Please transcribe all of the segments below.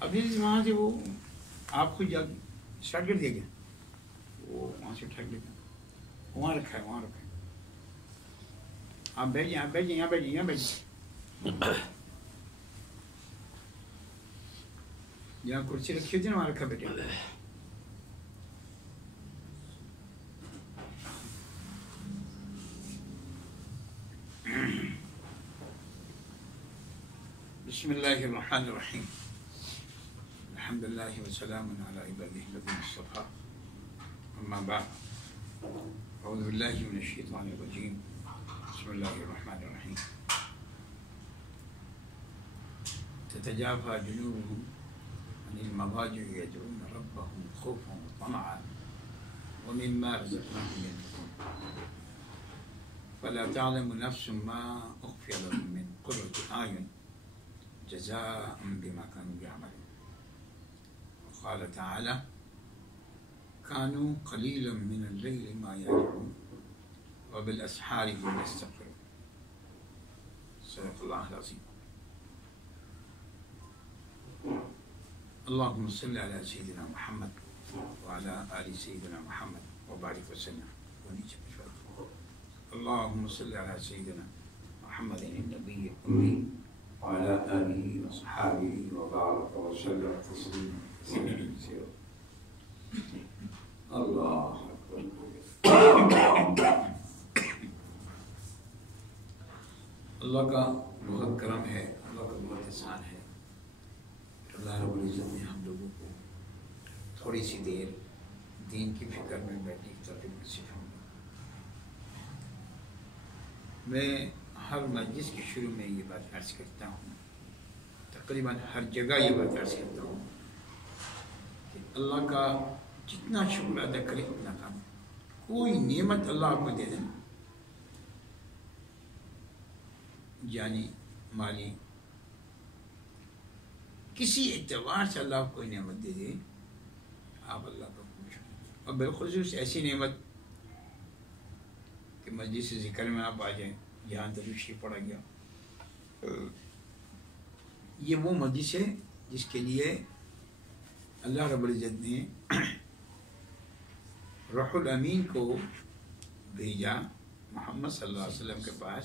ابھی وہاں سے وہ آپ کو جب اسٹارٹ کر دیا گیا وہ وہاں سے اٹھا کے وہاں رکھا ہے، وہاں رکھا ہے. آپ بیٹھیں، آپ بیٹھیں، یہاں بیٹھیں، یہاں بیٹھیں. جہاں کرسی رکھی ہوتی ہے نا وہاں رکھا بیٹھے. بسم اللہ الرحمن الرحیم. الحمد للہ وسلام علی عبادہ الذین اصطفیٰ. اما بعد اعوذ باللہ من الشیطان الرجیم. بسم اللہ الرحمن الرحیم. تتجافى جنوبهم عن المضاجع يدعون ربهم خوفا وطمعا ومما رزقناهم ينفقون فلا تعلم نفس ما أخفي لهم من قرة أعين جزاء بما كانوا يعملون. وقال تعالى كانوا قليلا من الليل ما يهجعون وبالأسحار هم يستغفرون. صدق الله العظيم. اللهم صل على سيدنا محمد وعلى آل سيدنا محمد وبارك وسلم ونجم الفاتحة. اللهم صل على سيدنا محمد النبي الأمي وعلى آله وصحبه وبارك وسلم تسليما كثيرا. الله أكبر. اللہ کا بہت کرم ہے، اللہ کا بہت احسان ہے. اللہ رب العزت نے ہم لوگوں کو تھوڑی سی دیر دین کی فکر میں بیٹھنے کی توفیق نصیب فرمائی. میں ہر مجلس کے شروع میں یہ بات عرض کرتا ہوں، تقریباً ہر جگہ یہ بات عرض کرتا ہوں کہ اللہ کا جتنا شکر ادا کرے اتنا کام. کوئی نعمت اللہ آپ کو دے دیں، جانی مالی کسی اعتبار سے اللہ آپ کو نعمت دے دے، آپ اللہ کا پوچھیں. اور بالخصوص ایسی نعمت کہ مجلس ذکر میں آپ آ جائیں جہاں درود شریف پڑھا گیا. یہ وہ مجلس ہے جس کے لیے اللہ رب العزت نے روح الامین کو بھیجا محمد صلی اللہ علیہ وسلم کے پاس،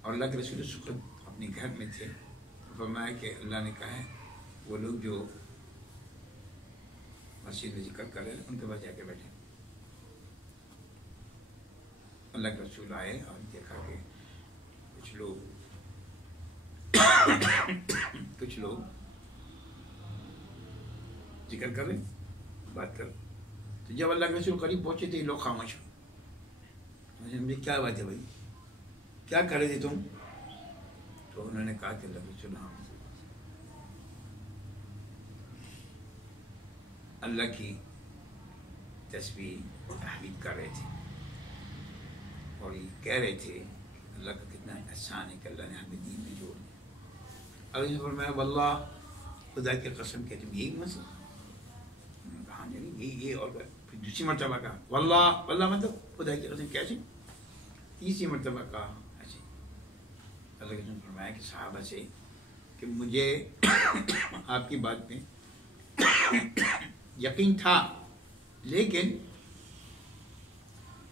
اور اللہ کے رسول خود اپنے گھر میں تھے. فرمایا کہ اللہ نے کہا ہے وہ لوگ جو مسجد میں ذکر کر رہے ہیں ان کے پاس جا کے بیٹھے. اللہ کے رسول آئے اور دیکھا کہ کچھ لوگ ذکر کر رہے بات کر. تو جب اللہ کے رسول قریب پہنچے تو یہ لوگ خاموش ہوئے. کیا بات ہے بھائی، کیا کر رہے تھے تم؟ تو انہوں نے کہا کہ اللہ کے رسول ہم اللہ کی تسبیح تحمید کر رہے تھے اور یہ کہہ رہے تھے کہ اللہ کا کتنا احسان ہے کہ اللہ نے ہمیں دین میں جوڑ دیا. اللہ نے فرمایا واللہ، خدا کی قسم کہ تم یہی مسئلہ کہا نہیں یہ، اور پھر دوسری مرتبہ کہا واللہ، واللہ مطلب خدا کی قسم کیسے؟ تیسری مرتبہ کہا ایسے. اللہ کے رسول فرمایا کہ صحابہ سے کہ مجھے آپ کی بات میں یقین تھا، لیکن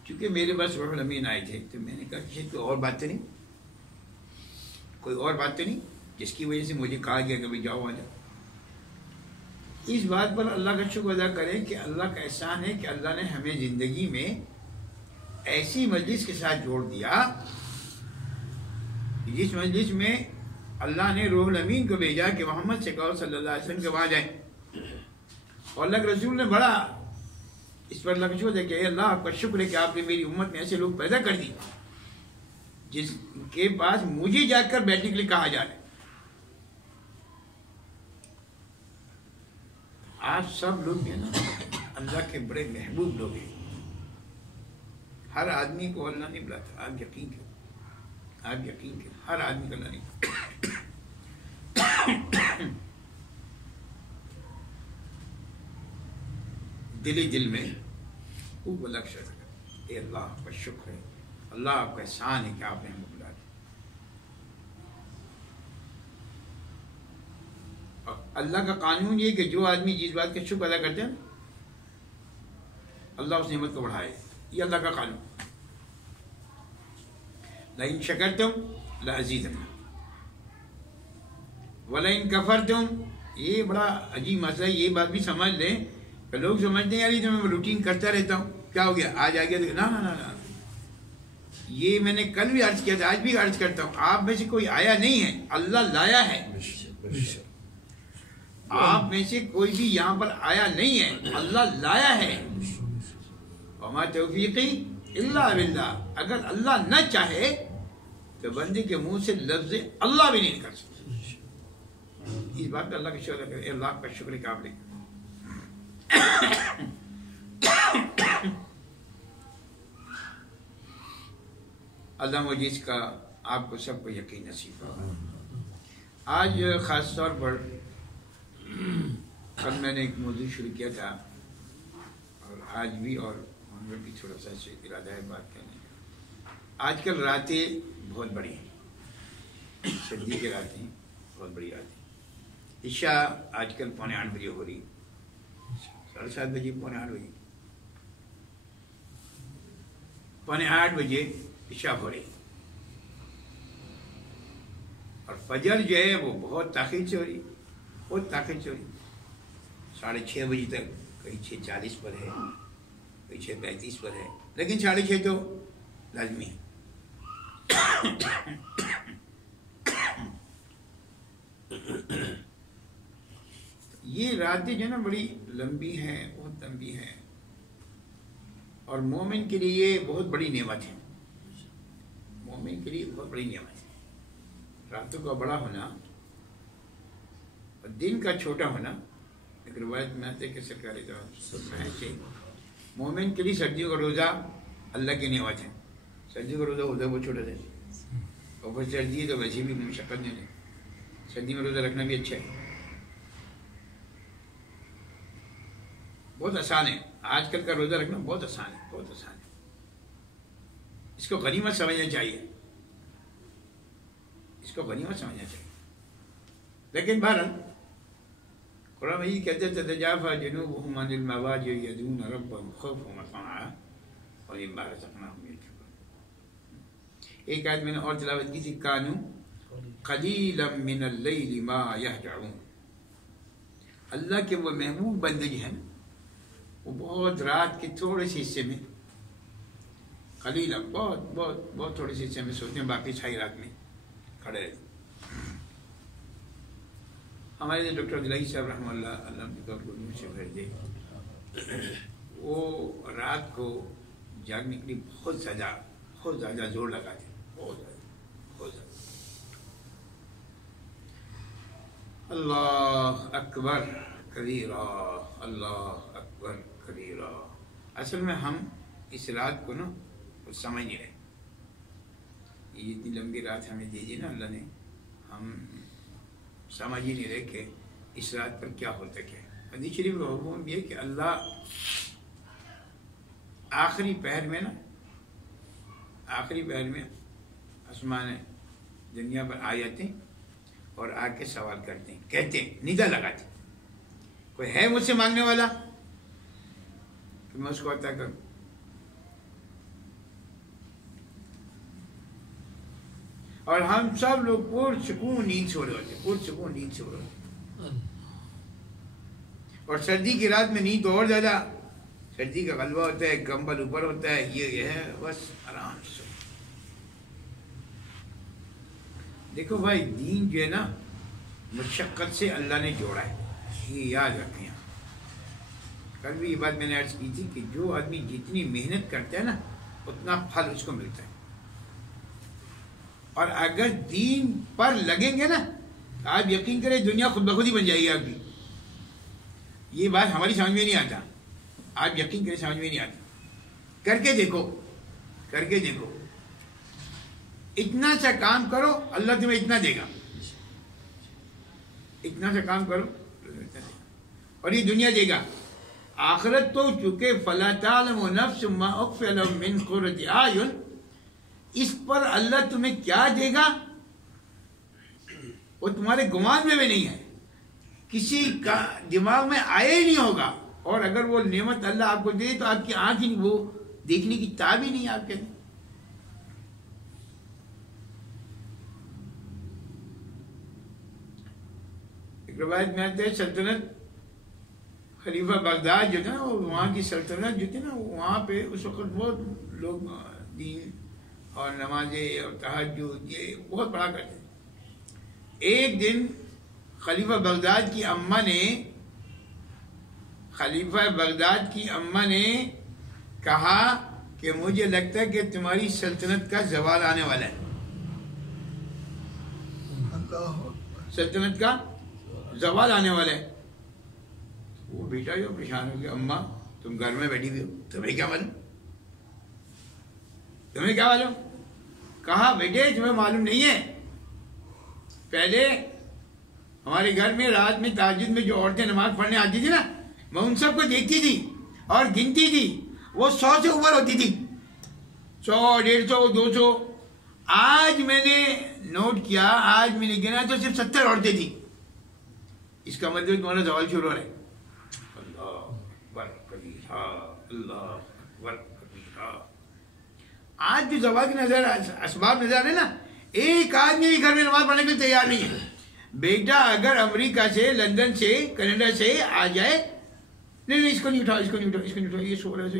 چونکہ میرے پاس روح الامین آئے تھے تو میں نے کہا کہ کوئی اور بات تو نہیں، کوئی اور بات تو نہیں جس کی وجہ سے مجھے کہا گیا کہ بھائی جاؤ آ جاؤ. اس بات پر اللہ کا شکر ادا کریں کہ اللہ کا احسان ہے کہ اللہ نے ہمیں زندگی میں ایسی مجلس کے ساتھ جوڑ دیا جس مجلس میں اللہ نے روح الامین کو بھیجا کہ محمد سے کہو صلی اللہ علیہ وسلم کے وہاں جائیں. اور اللہ کے رسول نے بڑا اس پر اللہ کا شکر ہے کہ اے اللہ آپ کا شکر ہے کہ آپ نے میری امت میں ایسے لوگ پیدا کر دی جس کے پاس مجھے جا کر بیٹھنے کے لیے کہا جا رہا ہے. آپ سب لوگ جو ہے نا اللہ کے بڑے محبوب لوگ ہیں. ہر آدمی کو اللہ نہیں بلاتا، آپ یقین کریں، آپ یقین کریں، ہر آدمی کو اللہ نہیں. دل میں خوب الگ شکر ہے. اے اللہ آپ کا شکر ہے، اللہ آپ کا احسان ہے کہ آپ نے ہمیں بلا دیا. اللہ کا قانون یہ کہ جو آدمی جس بات کا شکر ادا کرتے ہیں اللہ اس نعمت کو بڑھائے. یہ اللہ کا قانون. لئن شکرتم لازیدنکم ولئن کفرتم. یہ بڑا عجیب مسئلہ ہے. یہ بات بھی سمجھ لیں کہ لوگ سمجھتے ہیں یار یہ تو میں روٹین کرتا رہتا ہوں, کیا ہو گیا آج آ گیا. نہ یہ میں نے کل بھی عرض کیا تھا, آج بھی عرض کرتا ہوں, آپ میں سے کوئی آیا نہیں ہے, اللہ لایا ہے. آپ میں سے کوئی بھی یہاں پر آیا نہیں ہے, اللہ لایا ہے. وما توفیقی الا باللہ. اگر اللہ نہ چاہے تو بندے کے منہ سے لفظ اللہ بھی نہیں نکل سکتا. اس بات پہ اللہ کا شکر کرے, اللہ کا شکر قابل. اللہ مجید کا آپ کو سب کو یقین نصیب ہو. آج خاص طور پر کل میں نے ایک موضوع شروع کیا تھا اور آج بھی, اور ہم میں بھی تھوڑا سا ارادہ ہے بات کرنے کا. آج کل راتیں بہت بڑی ہیں, سردی کی راتیں بہت بڑی راتیں. عشاء آج کل 7:45 بجے ہو رہی, 7:30 بجے, 7:45 بجے, 7:45 بجے عشاء ہو رہی. اور فجر جو ہے وہ بہت تاخیر سے ہو رہی, بہت تاخیر سے ہو رہی. 6:30 بجے تک, کہیں 6:40 پر ہے, کہیں 6:35 پر ہے, لیکن 6:30 تو لازمی ہے. یہ راتیں جو ہے نا بڑی لمبی ہیں, بہت لمبی ہیں, اور مومن کے لیے یہ بہت بڑی نعمت ہے. مومن کے لیے بہت بڑی نعمت ہے. راتوں کا بڑا ہونا اور دن کا چھوٹا ہونا. ایک روایت میں آتے کہ سرکاری مومن کے لیے سردیوں کا روزہ اللہ کی نعمت ہے. سردیوں کا روزہ ہوتا ہے وہ چھوٹا ہے, اور پھر سردی ہے تو ویسے بھی مشقت نہیں ہے. سردی میں روزہ رکھنا بھی اچھا ہے, بہت آسان ہے. آج کل کا روزہ رکھنا بہت آسان ہے, بہت آسان ہے. اس کو غنیمت سمجھنا چاہیے, اس کو غنیمت سمجھنا چاہیے. لیکن بہرحال قرآن مجید کہتے تتجافى جنوبهم عن المضاجع يدعون ربهم خوفا وطمعا ومما رزقناهم ينفقون. ایک آیت میں نے اور تلاوت کی تھی, كانوا قليلا من الليل ما يهجعون. اللہ کے وہ محبوب بندے ہیں وہ بہت رات کے تھوڑے سے حصے میں, قلیلا بہت بہت بہت تھوڑے سے حصے میں سوچتے ہیں, باقی ساری رات میں کھڑے رہتے. ہمارے ڈاکٹر عبداللہ صاحب رحمہ اللہ سے بھیج دے, وہ رات کو جاگنے کے لیے بہت زیادہ زور لگاتے, بہت زیادہ. اللہ اکبر کبیرہ, اللہ اکبر کبیرہ. اصل میں ہم اس رات کو نا کچھ سمجھ نہیں رہے. یہ اتنی لمبی رات ہمیں دے دی نا اللہ نے, ہم سمجھ ہی نہیں رہے کہ اس رات پر کیا ہوتا کیا ہے. حدیث شریف کا حکم یہ کہ اللہ آخری پہر میں نا, آخری پہر میں آسمان دنیا پر آ جاتے ہیں اور آ کے سوال کرتے ہیں, کہتے ہیں, ندا لگاتے ہیں, کوئی ہے مجھ سے مانگنے والا کہ میں اس کو عطا کروں. اور ہم سب لوگ پرسکون نیند سو رہے ہوتے, پرسکون نیند سو رہے ہوتے. اور سردی کی رات میں نیند اور زیادہ, سردی کا غلبہ ہوتا ہے, کمبل اوپر ہوتا ہے, یہ ہے بس آرام سے. دیکھو بھائی, دین جو ہے نا مشقت سے اللہ نے جوڑا ہے, یہ یاد رکھیں. کل بھی یہ بات میں نے عرض کی تھی کہ جو آدمی جتنی محنت کرتا ہے نا اتنا پھل اس کو ملتا ہے. اور اگر دین پر لگیں گے نا آپ یقین کریں دنیا خود بخود ہی بن جائے گی آپ کی. یہ بات ہماری سمجھ میں نہیں آتا, آپ یقین کریں سمجھ میں نہیں آتا. کر کے دیکھو, کر کے دیکھو. اتنا سا کام کرو اللہ تمہیں اتنا دے گا, اتنا سا کام کرو اور یہ دنیا دے گا. آخرت تو چونکہ فلا تعلم نفس ما اخفی لهم من قرۃ اعین, اس پر اللہ تمہیں کیا دے گا وہ تمہارے گمان میں بھی نہیں ہے. کسی کا دماغ میں آیا ہی نہیں ہوگا. اور اگر وہ نعمت اللہ آپ کو دے تو آپ کی آنکھ ہی وہ دیکھنے کی تاب ہی نہیں آپ کے. ایک روایت میں آتا ہے سلطنت خلیفہ بغداد جو تھا نا، وہاں کی سلطنت جو تھی نا، وہاں پہ اس وقت بہت لوگ دین اور نمازیں اور تہجد یہ بہت پڑھا کرتے تھے. ایک دن خلیفہ بغداد کی اماں نے کہا کہ مجھے لگتا ہے کہ تمہاری سلطنت کا زوال آنے والا ہے. سلطنت کا زوال آنے والا ہے. وہ بیٹا جو پریشان ہو گیا، اماں تم گھر میں بیٹھی ہوئی ہو، تمہیں کیا معلوم؟ کہا بیٹے تمہیں معلوم نہیں ہے، پہلے ہمارے گھر میں رات میں تہجد میں جو عورتیں نماز پڑھنے آتی تھی نا، میں ان سب کو دیکھتی تھی اور گنتی تھی، وہ 100 سے اوپر ہوتی تھی، 100 150 200. آج میں نے نوٹ کیا، آج میں نے گنا تو صرف 70 عورتیں تھیں. اس کا مطلب تمہارا زوال شروع ہو رہا ہے. اللہ اکبر کبیرہ. آج بھی زوال کے نظر اسباب نظر آ رہے نا، ایک آدمی بھی گھر میں نماز پڑھنے کے لیے تیار نہیں ہے. بیٹا اگر امریکہ سے، لندن سے، کینیڈا سے آ جائے، نہیں اس کو نہیں اٹھاؤ، یہ سو رہا ہے.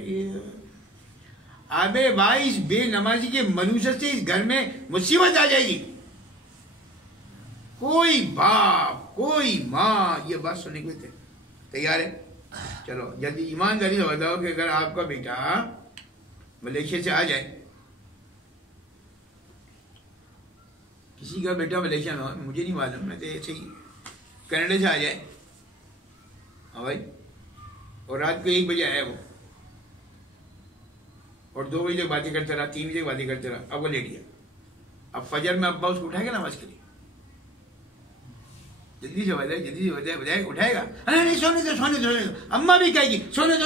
ابے بھائی اس بے نمازی کے منوست سے اس گھر میں مصیبت آ جائے گی. کوئی باپ کوئی ماں یہ بات سننے کے لیے تیار ہے؟ چلو جلدی ایمانداری سے بتاؤ کہ اگر آپ کا بیٹا ملیشیا سے آ جائے، کسی کا بیٹا ملیشیا میں ہو، مجھے نہیں معلوم، میں تو ایسے ہی کینیڈا سے آ جائے، ہاں بھائی، اور رات کو 1 بجے آیا وہ، اور 2 بجے تک باتیں کرتا رہا، 3 بجے تک باتیں کرتا رہا، اب وہ لیٹ گیا. اب فجر میں ابا اس کو اٹھائے گا نماز کے لیے؟ جلدی سے بجائے اٹھائے گا؟ نہیں سونے دو. اماں بھی کہے گی سونے دو.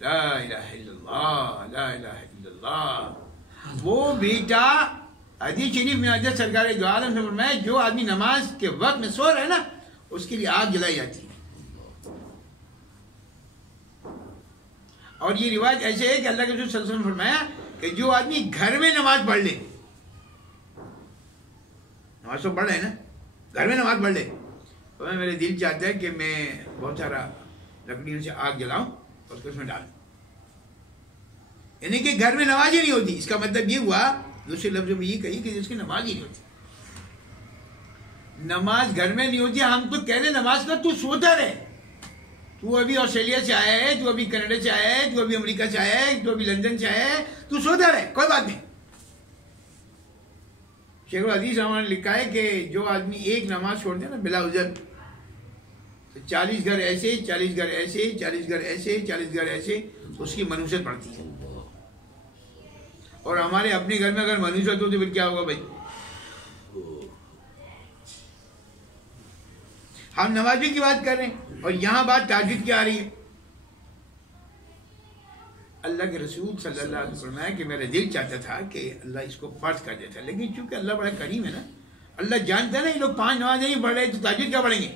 لا الہ الا اللہ، لا الہ الا اللہ. وہ بیٹا حدیث شریف میں حضرت سرکار دو عالم نے فرمایا جو آدمی نماز کے وقت میں سو رہا ہے نا، اس کے لیے آگ جلائی جاتی ہے. اور یہ روایت ایسے ہے کہ اللہ کے رسول صلی اللہ علیہ وسلم نے فرمایا کہ جو آدمی گھر میں نماز پڑھ لے، نماز تو پڑھ رہے ہیں نا، گھر میں نماز پڑھ لے، تو میرے دل چاہتا ہے کہ میں بہت سارا لکڑیوں سے آگ جلاؤں اور اس کو اس میں ڈالوں. یعنی کہ گھر میں نماز ہی نہیں ہوتی. اس کا مطلب یہ ہوا، دوسرے لفظوں میں یہ کہی کہ جس کی نماز ہی نہیں ہوتی. نماز گھر میں نہیں ہوتی. ہم تو کہہ رہے نماز کا تو سوتا رہے. تو ابھی آسٹریلیا سے آیا ہے، تو ابھی کینیڈا سے آیا ہے، تو ابھی امریکہ سے آیا ہے، تو ابھی لندن سے آیا ہے، تو سوتا رہے، کوئی بات نہیں. شیخ الحدیث نے لکھا ہے کہ جو آدمی ایک نماز چھوڑ دے نا بلا عذر، تو 40 گھر ایسے، 40 گھر ایسے، 40 گھر ایسے، 40 گھر ایسے اس کی منوست پڑتی ہے. اور ہمارے اپنے گھر میں اگر منوست ہو تو پھر کیا ہوگا بھائی؟ ہم نمازی کی بات کر رہے ہیں اور یہاں بات تہجد کی آ رہی ہے. اللہ کے رسول صلی اللہ علیہ وسلم فرمایا کہ میرا دل چاہتا تھا کہ اللہ اس کو فرض کر دیتا، لیکن چونکہ اللہ بڑا کریم ہے نا، اللہ جانتا ہے نا یہ لوگ 5 نمازیں نہیں پڑھ رہے تو تہجد کیا پڑھیں گے.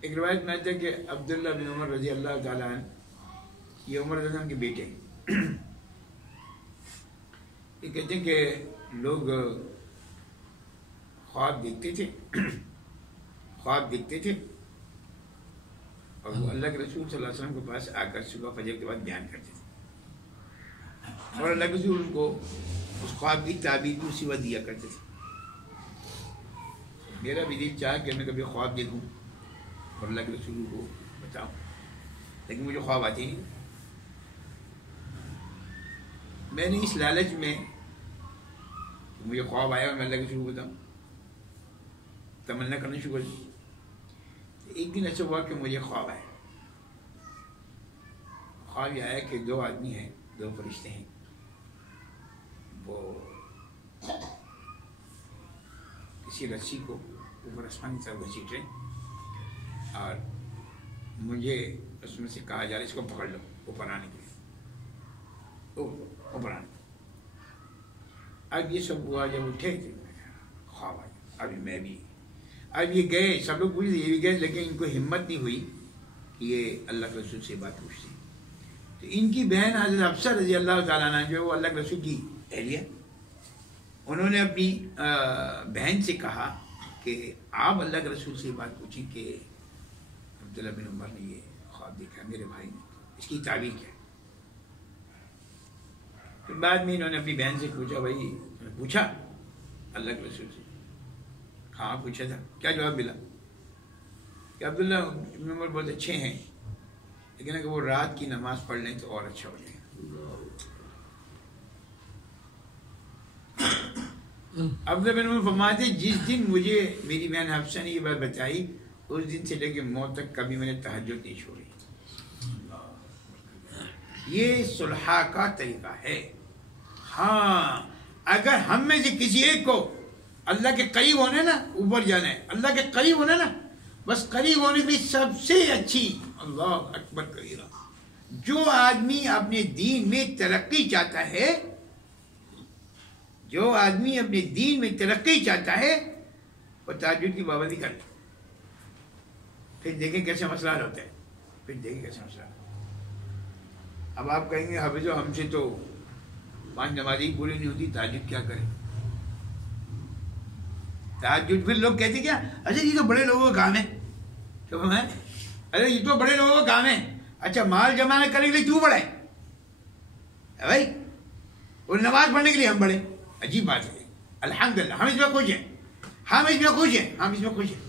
ایک روایت میں آتا ہے کہ عبداللہ بن عمر رضی اللہ تعالیٰ عنہ، یہ عمر رضی اللہ عنہ کے بیٹے ہیں، یہ کہتے ہیں کہ لوگ خواب دیکھتے تھے اور وہ اللہ کے رسول صلی اللہ علیہ وسلم کے پاس آ کر صبح فجر کے بعد بیان کرتے تھے، اور اللہ کے رسول کو اس خواب کی تعبیر کی اسی وقت دیا کرتے تھے. میرا بھی دل چاہا کہ میں کبھی خواب دیکھوں اور اللہ کے رسول کو بتاؤں، لیکن مجھے خواب آتی نہیں. میں نے اس لالچ میں مجھے خواب آیا اور میں اللہ کے رسول کو بتاؤں، تمنا کرنا شروع کر دی. ایک دن ایسا ہوا کہ مجھے خواب آیا. خواب یہ آیا کہ 2 آدمی ہیں، 2 فرشتے ہیں، وہ کسی رسی کو اوپر آسمان کی طرف گھسیٹ رہے ہیں اور مجھے اس میں سے کہا جا رہا ہے اس کو پکڑ لو اوپر آنے کے لیے، اوپر آنے. اب یہ سب ہوا جب اٹھے تھے خواب آئی، ابھی میں بھی، اب یہ گئے، سب لوگ پوچھتے یہ بھی گئے، لیکن ان کو ہمت نہیں ہوئی کہ یہ اللہ کے رسول سے بات پوچھتے. تو ان کی بہن حضرت حفصہ رضی اللہ تعالیٰ عنہ جو ہے وہ اللہ کے رسول کی اہلیہ، انہوں نے اپنی بہن سے کہا کہ آپ اللہ کے رسول سے بات پوچھیں کہ عبداللہ بن عمر نے یہ خواب دیکھا میرے بھائی نے، اس کی تعبیر کیا ہے. پھر بعد میں انہوں نے اپنی بہن سے پوچھا، بھائی پوچھا اللہ کے رسول سے؟ ہاں پوچھا تھا. کیا جواب ملا؟ کہ عبداللہ بن عمر بہت اچھے ہیں، لیکن اگر وہ رات کی نماز پڑھ لیں تو اور اچھا ہو جائے. عبداللہ بن عمر فرماتے جس دن مجھے میری بہن حفصہ نے یہ بات بتائی، اس دن سے لے کے موت تک کبھی میں نے تہجد نہیں چھوڑی. یہ صلح کا طریقہ ہے. ہاں اگر ہم میں سے کسی ایک کو اللہ کے قریب ہونے نا، اوپر جانا ہے، اللہ کے قریب ہونا نا، بس قریب ہونے کی سب سے اچھی، اللہ اکبر کبیرہ، جو آدمی اپنے دین میں ترقی چاہتا ہے، جو آدمی اپنے دین میں ترقی چاہتا ہے وہ تہجد کی پابندی کر لے. پھر دیکھیں کیسے مسئلہ حل ہوتا ہے، پھر دیکھیں کیسے مسئلہ حل. اب آپ کہیں گے حافظو ہم سے تو 5 نمازیں پوری نہیں ہوتی، تہجد کیا کریں؟ تہجد پھر لوگ کہتے کیا، اچھا یہ تو بڑے لوگوں کا کام ہے. تو ارے یہ تو بڑے لوگوں کا کام ہے. اچھا مال جمع کرنے کے لیے تو بڑا ہے بھائی، اور نماز پڑھنے کے لیے ہم بڑے. عجیب بات ہے. الحمدللہ ہم اس میں خوش ہیں، ہم اس میں خوش ہیں، ہم اس میں خوش ہیں.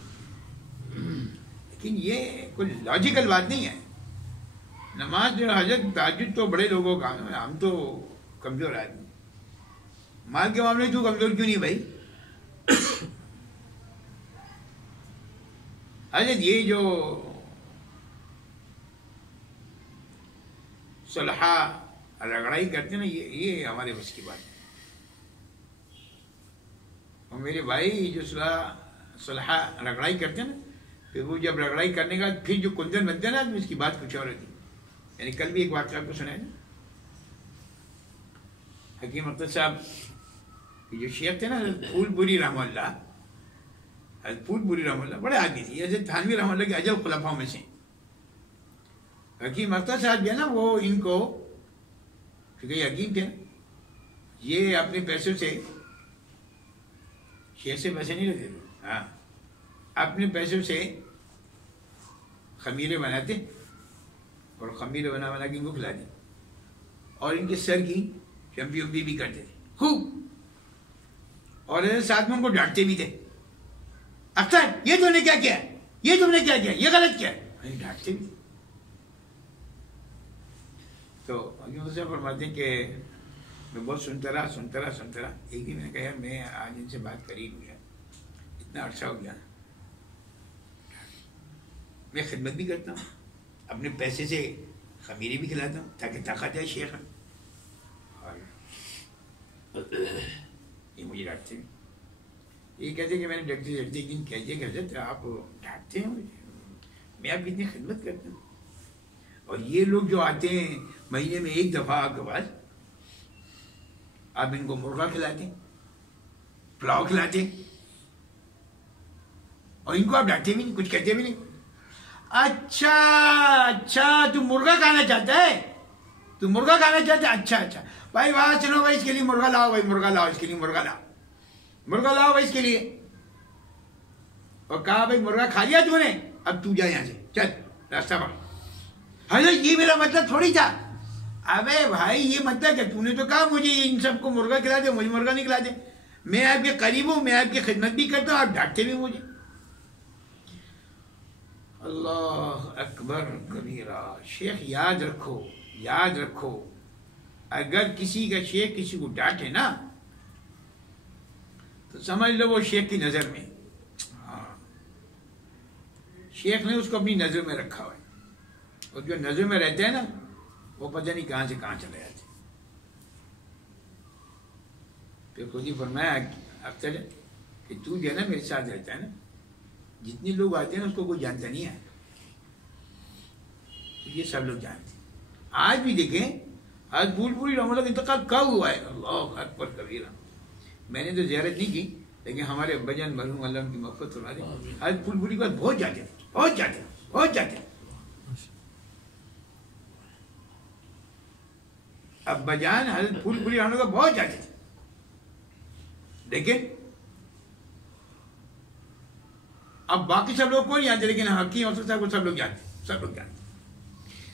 لیکن یہ کوئی لاجیکل بات نہیں ہے. نماز جو حضرت تہجد تو بڑے لوگوں کا کام ہے، ہم تو کمزور آدمی. مال کے معاملے تو کمزور کیوں نہیں بھائی؟ حضرت یہ جو صلح رگڑائی کرتے ہیں نا، یہ ہمارے بس کی بات ہے. اور میرے بھائی جو صلح رگڑائی کرتے ہیں نا، پھر وہ جب رگڑائی کرنے کا پھر جو کندن بنتے ہیں نا، اس کی بات کچھ اور ہوتی ہے. یعنی کل بھی ایک واقعہ آپ کو سنایا نا، حکیم اختر صاحب کی جو شیخ تھے نا پھول پوری رحمہ اللہ، پھول پوری رحمہ اللہ بڑے آدمی تھے، حضرت تھانوی رحمہ اللہ کے اجل خلفاؤں میں سے. حکیم اختر صاحب جو ہے نا وہ ان کو، کیونکہ یہ حکیم تھے، یہ اپنے پیسوں سے، شیخ سے پیسے نہیں لیتے تھے، ہاں اپنے پیسوں سے خمیرے بناتے اور خمیرے بنا کے ان کو کھلاتے، اور ان کے سر کی چمپی ومپی بھی کرتے تھے خوب، اور ساتھ میں ان کو ڈانٹتے بھی تھے. اختر یہ تم نے کیا کیا، یہ تم نے کیا کیا، یہ غلط کیا، ڈانٹتے بھی. تو حکیم صاحب فرماتے ہیں کہ میں بہت سنتا رہا. ایک دن میں نے کہا یار میں آج ان سے بات کر ہی لوں یار، اتنا عرصہ ہو گیا. میں خدمت بھی کرتا ہوں، اپنے پیسے سے خمیرے بھی کھلاتا ہوں تاکہ طاقت جائے شیخ. یہ مجھے ڈانٹتے ہیں. یہ کہتے ہیں کہ میں نے ڈاکٹر ایک دن کہہ دیا کہ حضرت آپ ڈانٹتے ہیں مجھے، میں آپ کی اتنی خدمت کرتا ہوں، اور یہ لوگ جو آتے ہیں مہینے میں ایک دفعہ آپ کے پاس، آپ ان کو مرغا کھلاتے ہیں، پلاؤ کھلاتے ہیں، اور ان کو آپ ڈانٹتے بھی نہیں، کچھ کہتے بھی نہیں. اچھا تو مرغا کھانا چاہتا ہے، تو مرغا کھانا چاہتا ہے، اچھا بھائی وہاں چلو بھائی اس کے لیے مرغا لاؤ، بھائی مرغا لاؤ، اس کے لیے مرغا لاؤ بھائی اس کے لیے. اور کہا بھائی مرغا کھا لیا تو نے، اب تو جا یہاں سے، چل راستہ پکڑ. حضرت یہ میرا مطلب تھوڑی تھا. ابے بھائی یہ مطلب کہ تو نے تو کہا مجھے ان سب کو مرغا کھلا دے، مجھے مرغا نہیں کھلا دے. میں آپ کے قریب ہوں، میں آپ کی خدمت بھی کرتا ہوں، آپ ڈانٹتے بھی مجھے. اللہ اکبر کبیرہ. شیخ یاد رکھو اگر کسی کا شیخ کسی کو ڈانٹے نا تو سمجھ لو وہ شیخ کی نظر میں، شیخ نے اس کو اپنی نظر میں رکھا ہوا ہے، اور جو نظر میں رہتے ہیں نا وہ پتہ نہیں کہاں سے کہاں چلے جاتے. پھر خود ہی فرمایا اختر کہ تو جو ہے نا میرے ساتھ رہتا ہے نا، جتنے لوگ آتے ہیں اس کو کوئی جانتا نہیں ہے، یہ سب لوگ جانتے ہیں. آج بھی دیکھیں، آج پھول پوری رحمہ اللہ کا انتقال کب ہوا ہے، اللہ اکبر کبیرہ. میں نے تو زیارت نہیں کی، لیکن ہمارے ابا جان مرحوم اللہ ان کی مغفرت فرما دے، حضرت پھول پوری کے بعد بہت جاتے ابا جان حضرت پھول پوری آنے کا بہت جاتے تھے، لیکن اب باقی سب لوگ کو نہیں جانتے، لیکن حکیم افسر صاحب کو سب لوگ جانتے.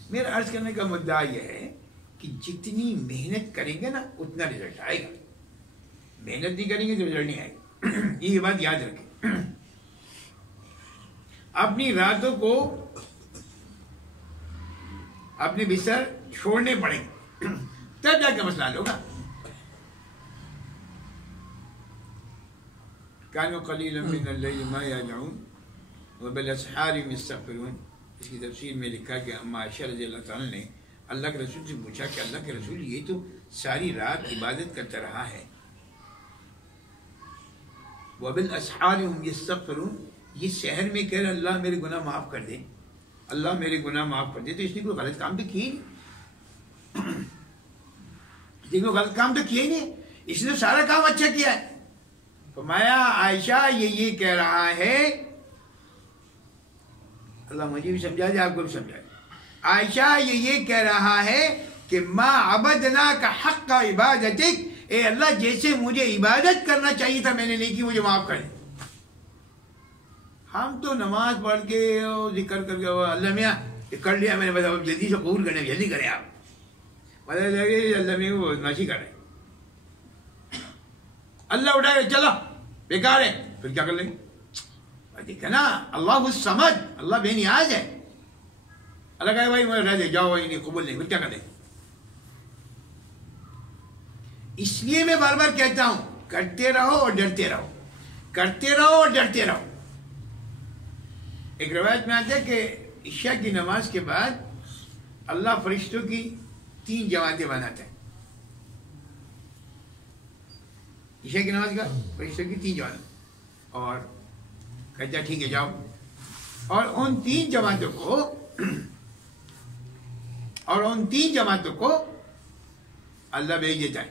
میرا عرض کرنے کا مدعا یہ ہے کہ جتنی محنت کریں گے نا اتنا رزلٹ آئے گا، محنت نہیں کریں گے تو رزلٹ نہیں آئے گا. یہ بات یاد رکھیں. اپنی راتوں کو اپنے بستر چھوڑنے پڑیں گے تب جا کے مسئلہ حل ہوگا. كانوا قليلا من الليل ما يهجعون وبالاسحار هم يستغفرون. اس کی تفسیر میں لکھا کہ اما عائشہ رضی اللہ تعالیٰ نے اللہ کے رسول سے پوچھا کہ اللہ کے رسول یہ تو ساری رات عبادت کرتا رہا ہے، وبالاسحار هم يستغفرون، یہ سحر میں کہہ رہا اللہ میرے گناہ معاف کر دے، اللہ میرے گناہ معاف کر دے، تو اس نے کوئی غلط کام تو کیے نہیں، اس نے کوئی غلط کام تو کیے نہیں، اس نے سارا کام اچھا کیا ہے. فرمایا عائشہ یہ کہہ رہا ہے، اللہ مجھے بھی سمجھا دے آپ کو بھی سمجھا دے، عائشہ یہ کہہ رہا ہے کہ ما عبدناک حق عبادتک، اے اللہ جیسے مجھے عبادت کرنا چاہیے تھا میں نے نہیں کی، مجھے معاف کر دے. ہم تو نماز پڑھ کے ذکر کر کے اللہ میاں یہ کر لیا میں نے، بس جلدی سے قبول کریں، جلدی کریں آپ، مطلب اللہ میاں کو بدماشی کر رہے ہیں، اللہ اٹھائے چلو بیکار ہے، پھر کیا کر لیں گے؟ دیکھا نا اللہ الصمد، اللہ بے نیاز ہے. اللہ کہے بھائی مجھے رہ دے جاؤ، بھائی نہیں قبول نہیں، پھر کیا کر لیں؟ اس لیے میں بار بار کہتا ہوں کرتے رہو اور ڈرتے رہو، کرتے رہو اور ڈرتے رہو. ایک روایت میں آتا ہے کہ عشاء کی نماز کے بعد اللہ فرشتوں کی 3 جماعتیں بناتا ہے. عشاء کی نماز کا فرشتوں کی 3 جماعتیں، اور کہتا ہے ٹھیک ہے جاؤ، اور ان 3 جماعتوں کو اللہ بھیج دیتا ہے.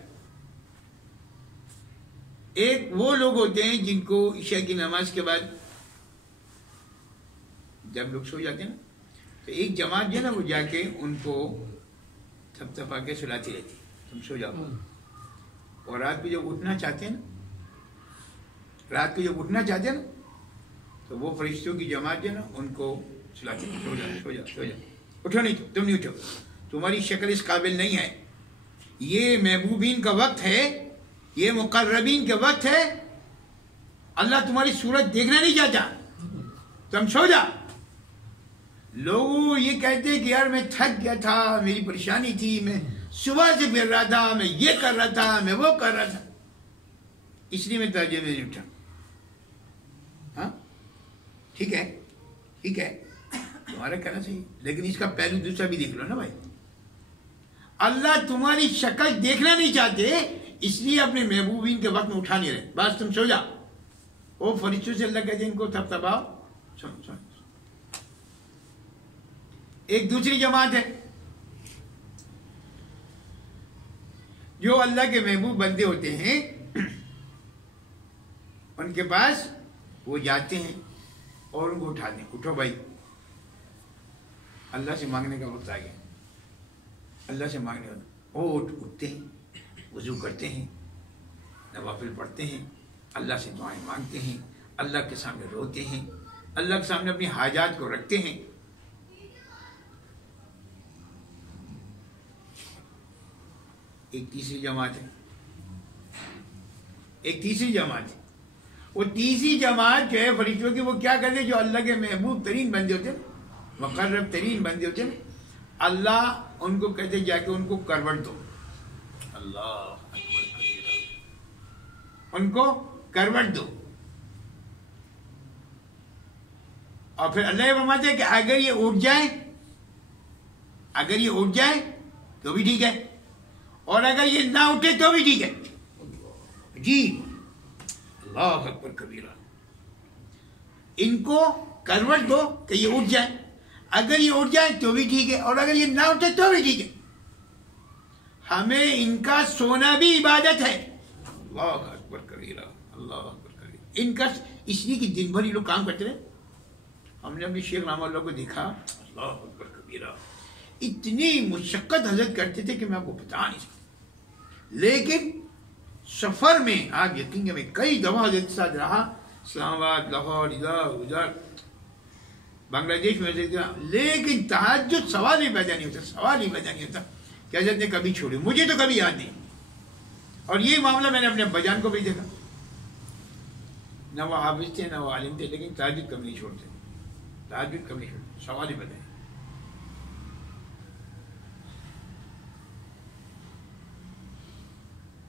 ایک وہ لوگ ہوتے ہیں جن کو عشاء کی نماز کے بعد جب لوگ سو جاتے ہیں نا، تو ایک جماعت جو ہے نا وہ جا کے ان کو تھپ تھپا کے سلاتی رہتی، تم سو جاؤ. اور رات کو جب اٹھنا چاہتے ہیں نا، تو وہ فرشتوں کی جماعت جو ہے نا ان کو سلاتی ہے، سو جاؤ، اٹھو نہیں، تم نہیں اٹھو، تمہاری شکل اس قابل نہیں ہے، یہ محبوبین کا وقت ہے، یہ مقربین کا وقت ہے، اللہ تمہاری صورت دیکھنا نہیں چاہتا، تم سو جا. لوگ یہ کہتے کہ یار میں تھک گیا تھا، میری پریشانی تھی، میں صبح سے پھر رہا تھا، میں یہ کر رہا تھا، میں وہ کر رہا تھا، اس لیے میں تہجد میں نہیں اٹھا. ہاں ٹھیک ہے تمہارا کہنا صحیح، لیکن اس کا پہلو دوسرا بھی دیکھ لو نا بھائی. اللہ تمہاری شکل دیکھنا نہیں چاہتے، اس لیے اپنے محبوبین کے وقت میں اٹھا نہیں رہے، بس تم سو جا. وہ فرشتوں سے اللہ کہتے ہیں ان کو تھپ تھپاؤ، سن. ایک دوسری جماعت ہے جو اللہ کے محبوب بندے ہوتے ہیں، ان کے پاس وہ جاتے ہیں اور ان کو اٹھاتے ہیں، اٹھو بھائی اللہ سے مانگنے کا وقت آ گیا، اللہ سے مانگنے کا. وہ اٹھتے ہیں، وضو کرتے ہیں، نوافل پڑھتے ہیں، اللہ سے دعائیں مانگتے ہیں، اللہ کے سامنے روتے ہیں، اللہ کے سامنے اپنی حاجات کو رکھتے ہیں. ایک تیسری جماعت ہے، وہ تیسری جماعت جو ہے فرشتوں کی، وہ کیا کرتے ہیں؟ جو اللہ کے محبوب ترین بندے ہوتے ہیں، مقرب ترین بندے ہوتے ہیں، اللہ ان کو کہتے ہیں جا کے ان کو کروٹ دو. اللہ ان کو کروٹ دو. اور پھر اللہ یہ فرماتے ہیں کہ اگر یہ اٹھ جائے تو بھی ٹھیک ہے، اور اگر یہ نہ اٹھے تو بھی ٹھیک ہے. جی اللہ اکبر کبیرہ. ان کو کروٹ دو کہ یہ اٹھ جائے، اگر یہ اٹھ جائے تو بھی ٹھیک ہے، اور اگر یہ نہ اٹھے تو بھی ٹھیک ہے. ہمیں ان کا سونا بھی عبادت ہے. اللہ اکبر کبیرہ، اللہ اکبر کبیرہ. ان کا اس لیے کہ دن بھر یہ لوگ کام کرتے رہے. ہم نے اپنے شیخ رحمہ اللہ کو دیکھا، اللہ اکبر کبیرہ، اتنی مشقت حضرت کرتے تھے کہ میں آپ کو بتا نہیں سکتا. لیکن سفر میں آپ یقین کہ میں کئی دفعہ حضرت کے ساتھ رہا، اسلام آباد، لاہور، ادھر بنگلہ دیش میں، لیکن تہجد سوال ہی پیدا نہیں ہوتا، سوال ہی پیدا نہیں ہوتا کہ حضرت نے کبھی چھوڑی. مجھے تو کبھی یاد نہیں. اور یہ معاملہ میں نے اپنے ابا جان کو بھی دیکھا، نہ وہ حافظ تھے نہ وہ عالم تھے، لیکن تہجد کبھی نہیں چھوڑتے، تہجد کبھی نہیں چھوڑتے، سوال ہی پیدا نہیں.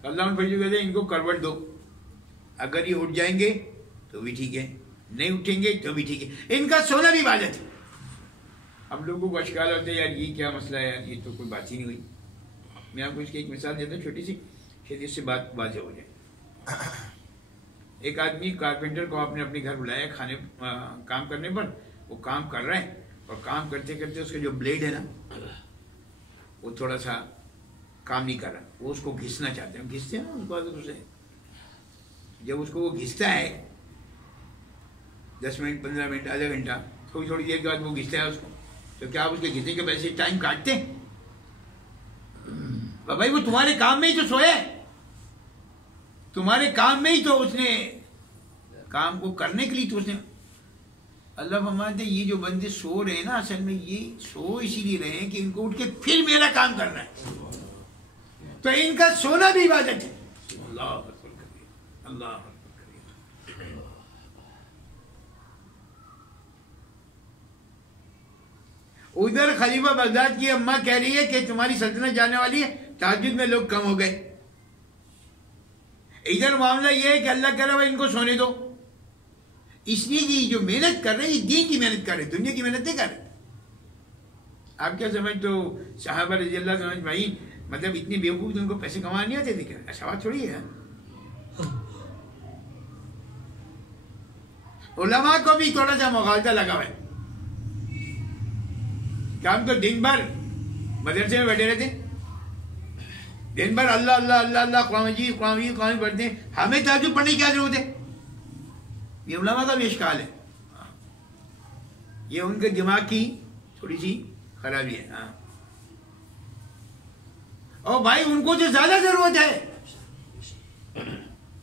اللہ ان بھائیوں کہتے ہیں ان کو کروٹ دو، اگر یہ اٹھ جائیں گے تو بھی ٹھیک ہے، نہیں اٹھیں گے تو بھی ٹھیک ہے. ان کا سونا بھی عبادت ہے. ہم لوگوں کو اشکال ہوتے ہیں یار یہ کیا مسئلہ ہے، یار یہ تو کوئی بات ہی نہیں ہوئی. میں آپ کو اس کی ایک مثال دیتا ہوں چھوٹی سی، شاید اس سے بات واضح ہو جائے. ایک آدمی کارپینٹر کو آپ نے اپنے گھر بلایا کھانے کام کرنے پر. وہ کام کر رہے ہیں اور کام کرتے کرتے اس کا جو بلیڈ ہے نا وہ تھوڑا سا کام نہیں کر رہا. وہ اس کو گھسنا چاہتے ہیں، گھستے ہیں نا اس کو. اسے جب اس کو وہ گھستا ہے 10 منٹ 15 منٹ آدھا گھنٹہ، تھوڑی دیر کے بعد وہ گھستا ہے اس کو، تو کیا آپ اس کے گھسنے کے پیسے ٹائم کاٹتے ہیں؟ بھائی وہ تمہارے کام میں ہی تو سویا ہے، تمہارے کام میں ہی تو اس نے کام کو کرنے کے لیے تو اس نے. اللہ فرماتے ہیں یہ جو بندے سو رہے ہیں نا، اصل میں یہ سو اسی لیے رہے ہیں کہ ان کو اٹھ کے پھر میرا کام کرنا ہے. تو ان کا سونا بھی عبادت ہے. اللہ اکبر کبیرہ، اللہ اکبر کبیرہ. ادھر خلیفہ بغداد کی اماں کہہ رہی ہے کہ تمہاری سلطنت جانے والی ہے، تہجد میں لوگ کم ہو گئے. ادھر معاملہ یہ ہے کہ اللہ کہہ رہا ہے ان کو سونے دو، اس لیے کہ جو محنت کر رہے ہیں یہ دین کی محنت کر رہے، دنیا کی محنت نہیں کر رہے. آپ کیا سمجھ تو صحابہ رضی اللہ سمجھ بھائی مطلب اتنی بیوقوف ان کو پیسے کمانے نہیں آتے تھے؟ ایسا بات تھوڑی ہے. علماء کو بھی تھوڑا سا مغالطہ لگا ہوا ہے کہ ہم تو دن بھر مدرسے میں بیٹھے رہتے، دن بھر اللہ اللہ اللہ اللہ قرآن مجید قرآن مجید قرآن پڑھتے ہیں، ہمیں تہجد پڑھنے کی کیا ضرورت ہے؟ یہ علماء کا بھی اشکال ہے. یہ ان کے دماغ کی تھوڑی سی خرابی ہے. ہاں اور بھائی ان کو جو زیادہ ضرورت ہے،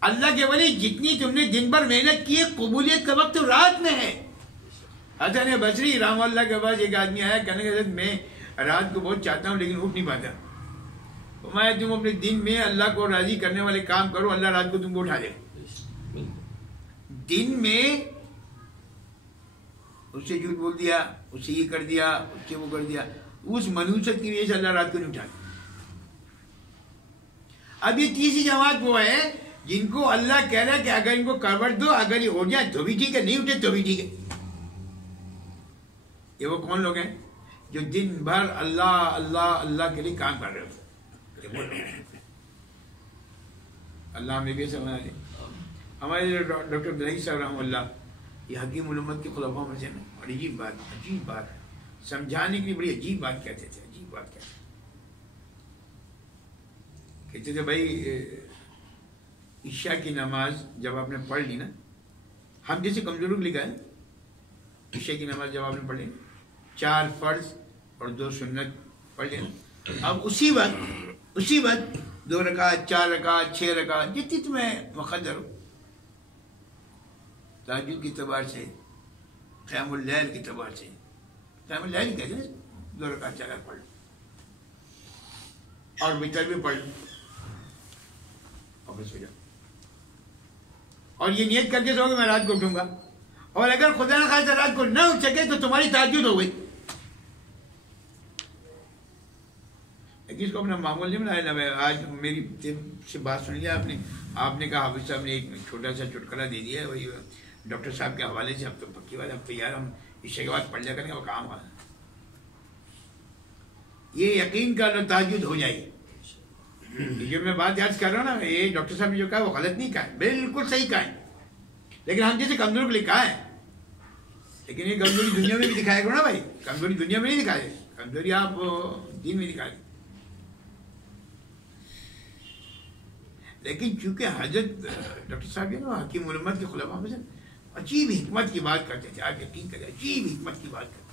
اللہ کے ولی جتنی تم نے دن بھر محنت کی ہے، قبولیت کا وقت تو رات میں ہے. حسن بصری رحمہ اللہ کے پاس ایک آدمی آیا، کہنے کہ حضرت میں رات کو بہت چاہتا ہوں لیکن اٹھ نہیں پاتا. فرمایا تم اپنے دن میں اللہ کو راضی کرنے والے کام کرو، اللہ رات کو تم کو اٹھا دے. دن میں اس سے جھوٹ بول دیا، اس سے یہ کر دیا، اس سے وہ کر دیا، اس منوست کی وجہ سے اللہ رات کو نہیں اٹھا. اب یہ تیسری جماعت وہ ہے جن کو اللہ کہہ رہا ہے کہ اگر ان کو کروٹ دو، اگر یہ اٹھ جائے تو بھی ٹھیک ہے، نہیں اٹھے تو بھی ٹھیک ہے. یہ وہ کون لوگ ہیں جو دن بھر اللہ اللہ اللہ کے لیے کام کر رہے ہوتے؟ اللہ ہمیں بھی ایسا بنا دے. ہمارے ڈاکٹر عبدالحی صاحب رحمہ اللہ یہ حکیم الامت کے خلفاء میں سے نا، اور عجیب بات سمجھانے کے لیے بڑی عجیب بات کہتے تھے. عجیب بات کہتے تھے بھائی عشاء کی نماز جب آپ نے پڑھ لی نا، ہم جیسے کمزوروں کو لکھا ہے عشاء کی نماز جب آپ نے پڑھ لی 4 فرض اور 2 سنت پڑھ لینا. اب اسی وقت 2 رکعت 4 رکعت 6 رکعت جتنی تمہیں مقدر ہو، تہجد کی اعتبار سے، قیام اللیل کی اعتبار سے، قیام اللیل کہتے ہیں 2 رکعت 4 رکعت پڑھ لو، اور وتر بھی پڑھ لو اور بس ہو جاؤ. اور یہ نیت کر کے سو کہ میں رات کو اٹھوں گا، اور اگر خدا نہ خواستہ رات کو نہ اٹھ سکے تو تمہاری تہجد ہو گئی. لیکن اس کو اپنا معمول نہیں بنایا. آج میری سے بات سن لیا آپ نے کہا حافظ صاحب نے ایک چھوٹا سا چٹکلا دے دیا ہے وہی ڈاکٹر صاحب کے حوالے سے. اب تو پکی بات، اب تو یار ہم عشاء کے بعد پڑھ لیا کریں گے، وہ کام ہوا. یہ یقین کا لو تہجد ہو جائے گی. جو میں بات یاد کر رہا ہوں نا، یہ ڈاکٹر صاحب نے جو کہا وہ غلط نہیں کہا ہے، بالکل صحیح کہا ہے. لیکن ہم جیسے کمزور کو لکھا ہے، لیکن یہ کمزوری دنیا میں بھی دکھایا کرو نا بھائی. کمزوری دنیا میں نہیں دکھائے، کمزوری آپ دین میں دکھائے. لیکن چونکہ حضرت ڈاکٹر صاحب جو نا حکیم الامت کے خلفاء میں سے عجیب حکمت کی بات کرتے تھے، آپ یقین کریں عجیب حکمت کی بات کرتے تھے۔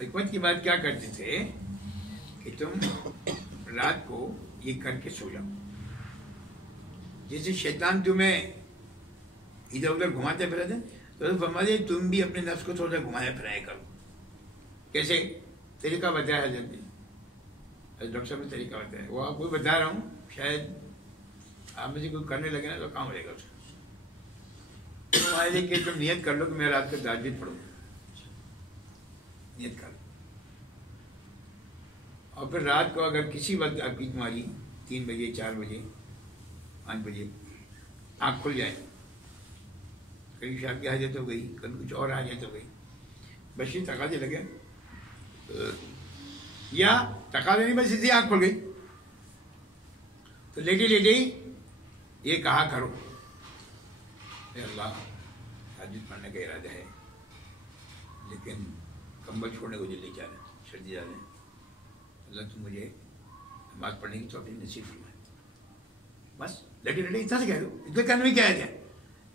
حکمت کی بات کیا کرتے تھے کہ تم رات کو یہ کر کے سو جاؤ، جیسے شیطان تمہیں ادھر ادھر گھماتے پھراتے تو فرماتے تم بھی اپنے نفس کو تھوڑا سا گھمایا پھرایا کرو۔ کیسے طریقہ بتایا حضرت نے، ڈاکٹر صاحب نے طریقہ بتایا، وہ آپ کو بتا رہا ہوں، شاید آپ میں سے کوئی کرنے لگے نا تو کام رہے گا اس کا۔ تمہارے کہ تم نیت کر لو کہ میں رات کو تہجد پڑھوں، نیت کر لو، اور پھر رات کو اگر کسی وقت آپ کی تمہاری 3 بجے 4 بجے 5 بجے آنکھ کھل جائے، کبھی شام کی حاجت ہو گئی، کبھی کچھ اور حاجت ہو گئی، بس یہ تقاضے لگے یا تقاضے نہیں، بس اسی آنکھ کھل گئی تو لیٹے لیٹے ہی یہ کہا کرو اے اللہ تہجد پڑھنے کا ارادہ ہے لیکن کمبل چھوڑنے کو جلدی چاہ رہے ہیں، سردی جا رہے ہیں، اللہ تم مجھے نماز پڑھنے کی توفیق نصیب فرمائے۔ بس لیٹے لیٹے اتنا سے کہہ دو، اتنا کرنے میں کیا ہے،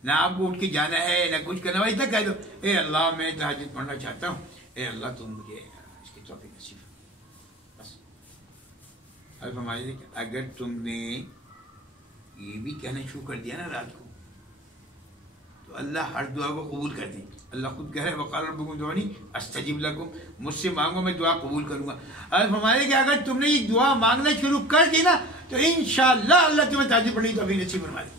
نہ آپ کو اٹھ کے جانا ہے نہ کچھ کرنا ہے، اتنا کہہ دو اے اللہ میں تہجد پڑھنا چاہتا ہوں، اے اللہ تم مجھے اس کی توفیق نصیب فرمائے۔ بس اب ہمارے اگر تم نے یہ بھی کہنا شروع کر دیا نا رات کو تو اللہ ہر دعا کو قبول کر دیں۔ اللہ خود کہہ رہے وقال ربکم ادعونی استجب لکم، مجھ سے مانگو میں دعا قبول کروں گا۔ اب ہمارے کہ اگر تم نے یہ دعا مانگنا شروع کر دی نا تو انشاءاللہ اللہ تمہیں تہجد پڑھنے کی توفیق نصیب فرما دے۔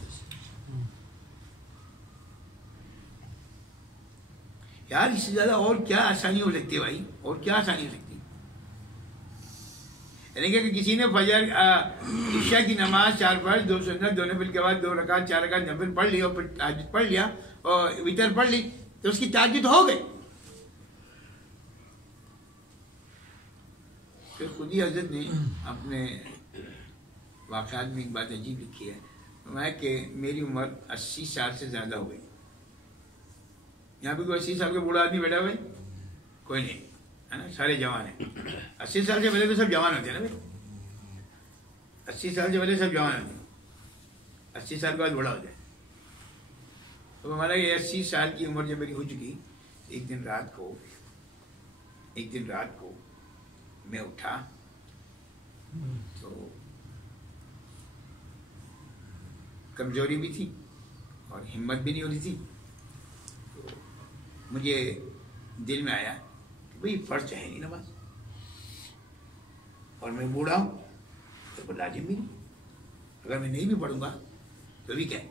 یار اس سے زیادہ اور کیا آسانی ہو سکتی ہے بھائی، اور کیا آسانی ہو سکتی ہے؟ یعنی کہ کسی نے فجر عشاء کی نماز 4 فرض 2 سنت 2 نفل کے بعد 2 رکعت 4 رکعت نفل پڑھ لی اور پھر تہجد پڑھ لیا اور وتر پڑھ لی تو اس کی تہجد ہو گئی۔ پھر خود ہی حضرت نے اپنے واقعات میں ایک بات عجیب لکھی ہے، فرمایا کہ میری عمر 80 سال سے زیادہ ہو گئی۔ یہاں پہ کوئی 80 سال کا بوڑھا آدمی بیٹھا ہوئے کوئی نہیں ہے نا، سارے جوان ہیں۔ 80 سال سے پہلے تو سب جوان ہوتے ہیں نا بھائی، 80 سال سے پہلے سب جوان ہوتے ہیں، 80 سال کے بعد بوڑھا ہو جائے۔ تو ہمارا یہ 80 سال کی عمر جب میری ہو چکی، ایک دن رات کو میں اٹھا تو کمزوری بھی تھی اور ہمت بھی نہیں ہو رہی تھی، تو مجھے دل میں آیا کہ بھئی فرض ہے نہیں نماز، اور میں بوڑھا ہوں تو لازم بھی نہیں، اگر میں نہیں بھی پڑھوں گا تو بھی کیا ہے،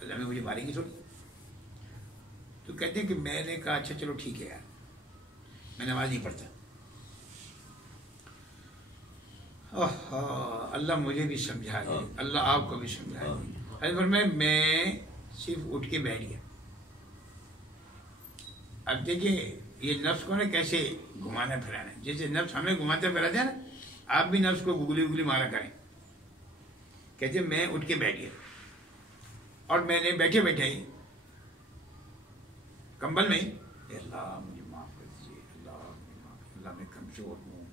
اللہ میں مجھے ماریں گی تھوڑی۔ تو کہتے ہیں کہ میں نے کہا اچھا چلو ٹھیک ہے یار میں نماز نہیں پڑھتا۔ اللہ مجھے بھی سمجھا دے، اللہ آپ کو بھی سمجھا دے۔ میں صرف اٹھ کے بیٹھ گیا۔ اب دیکھیے یہ نفس کو نا کیسے گھمانا پھرانا ہے، جیسے نفس ہمیں گھماتے پھراتے ہیں نا، آپ بھی نفس کو گگلی مارا کریں۔ کہتے میں اٹھ کے بیٹھ گیا اور میں نے بیٹھے بیٹھے ہی کمبل میں اللہ مجھے معاف کر دیجیے، اللہ میں کمزور ہوں،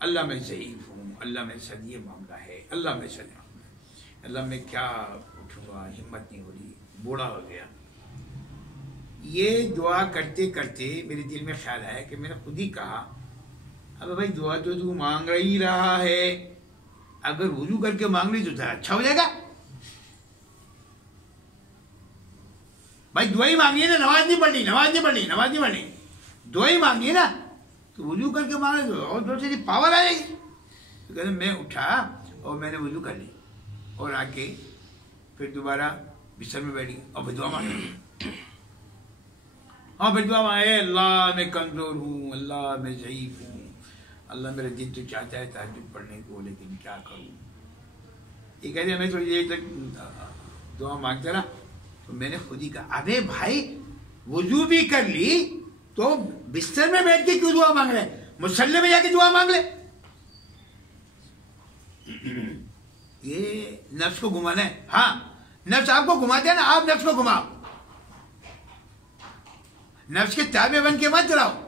اللہ میں ضعیف ہوں، اللہ میں سے یہ معاملہ ہے، اللہ میں سے اللہ میں کیا اٹھوں گا، ہمت نہیں ہو رہی، بوڑھا ہو گیا۔ یہ دعا کرتے کرتے میرے دل میں خیال آیا کہ میں نے خود ہی کہا اب بھائی دعا تو مانگ ہی رہا ہے، اگر وضو کر کے مانگ لی تو اچھا ہو جائے گا۔ بھائی دعا ہی مانگی ہے نا، نماز نہیں پڑھنی دعا ہی مانگی ہے نا، تو وضو کر کے مانگے تو اور دوسری پاور آ جائے گی۔ تو کہتے میں اٹھا اور میں نے وضو کر لی اور آ کے پھر دوبارہ بستر میں بیٹھی اور پھر دعا مانگی، اور پھر دعا مانگے اللہ میں کمزور ہوں، اللہ میں ضعیف ہوں، اللہ میرا دل تو چاہتا ہے تہجد پڑھنے کو لیکن کیا کروں۔ یہ کہتے ہیں میں تھوڑی دیر تک دعا مانگتا رہا تو میں نے خود ہی کہا ابے بھائی وضو بھی کر لی تو بستر میں بیٹھ کے کیوں دعا مانگ رہے، مصلی میں جا کے دعا مانگ لے۔ یہ نفس کو گھمانا ہے۔ ہاں نفس آپ کو گھماتے ہیں نا، آپ نفس کو گھماؤ، نفس کے تابع بن کے مت رہو۔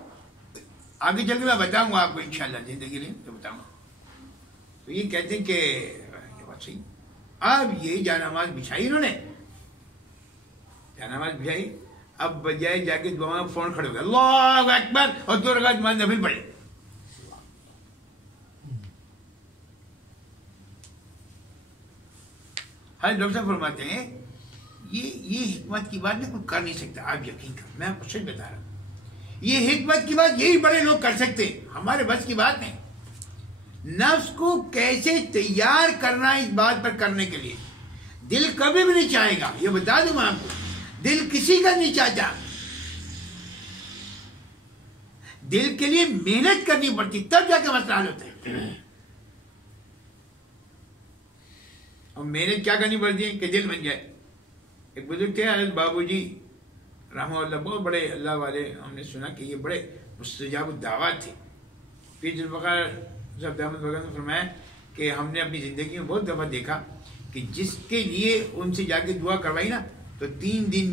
آگے چل کے میں بتاؤں گا آپ کو انشاءاللہ زندگی میں تو بتاؤں گا۔ تو یہ کہتے ہیں کہ یہ بات صحیح. اب یہ جانماز بچھائی انہوں نے، جانماز بچھائی، اب بجائے جا کے دعا میں فون کھڑے ہو گئے اللہ اکبر اور 2 رکعت نفل پڑھے. ہر ڈاکٹر صاحب فرماتے ہیں یہ حکمت کی بات میں کوئی کر نہیں سکتا. آپ یقین کریں، میں آپ کو سچ بتا رہا ہوں، یہ حکمت کی بات یہی بڑے لوگ کر سکتے ہیں، ہمارے بس کی بات نہیں. نفس کو کیسے تیار کرنا اس بات پر کرنے کے لیے. دل کبھی بھی نہیں چاہے گا، یہ بتا دوں میں آپ کو، دل کسی کا نہیں چاہتا. دل کے لیے محنت کرنی پڑتی تب جا کے مسئلہ حل ہوتا ہے. اور محنت کیا کرنی پڑتی ہے کہ دل بن جائے. ایک بزرگ تھے حضرت بابو جی رحمہ اللہ، بہت بڑے اللہ والے، ہم نے سنا کہ یہ بڑے مستجاب الدعوات تھے. پیر ذوالفقار صاحب دامت برکاتہ نے فرمایا کہ ہم نے اپنی زندگی میں بہت دفعہ دیکھا کہ جس کے لیے ان سے جا کے دعا کروائی نا تو 3 دن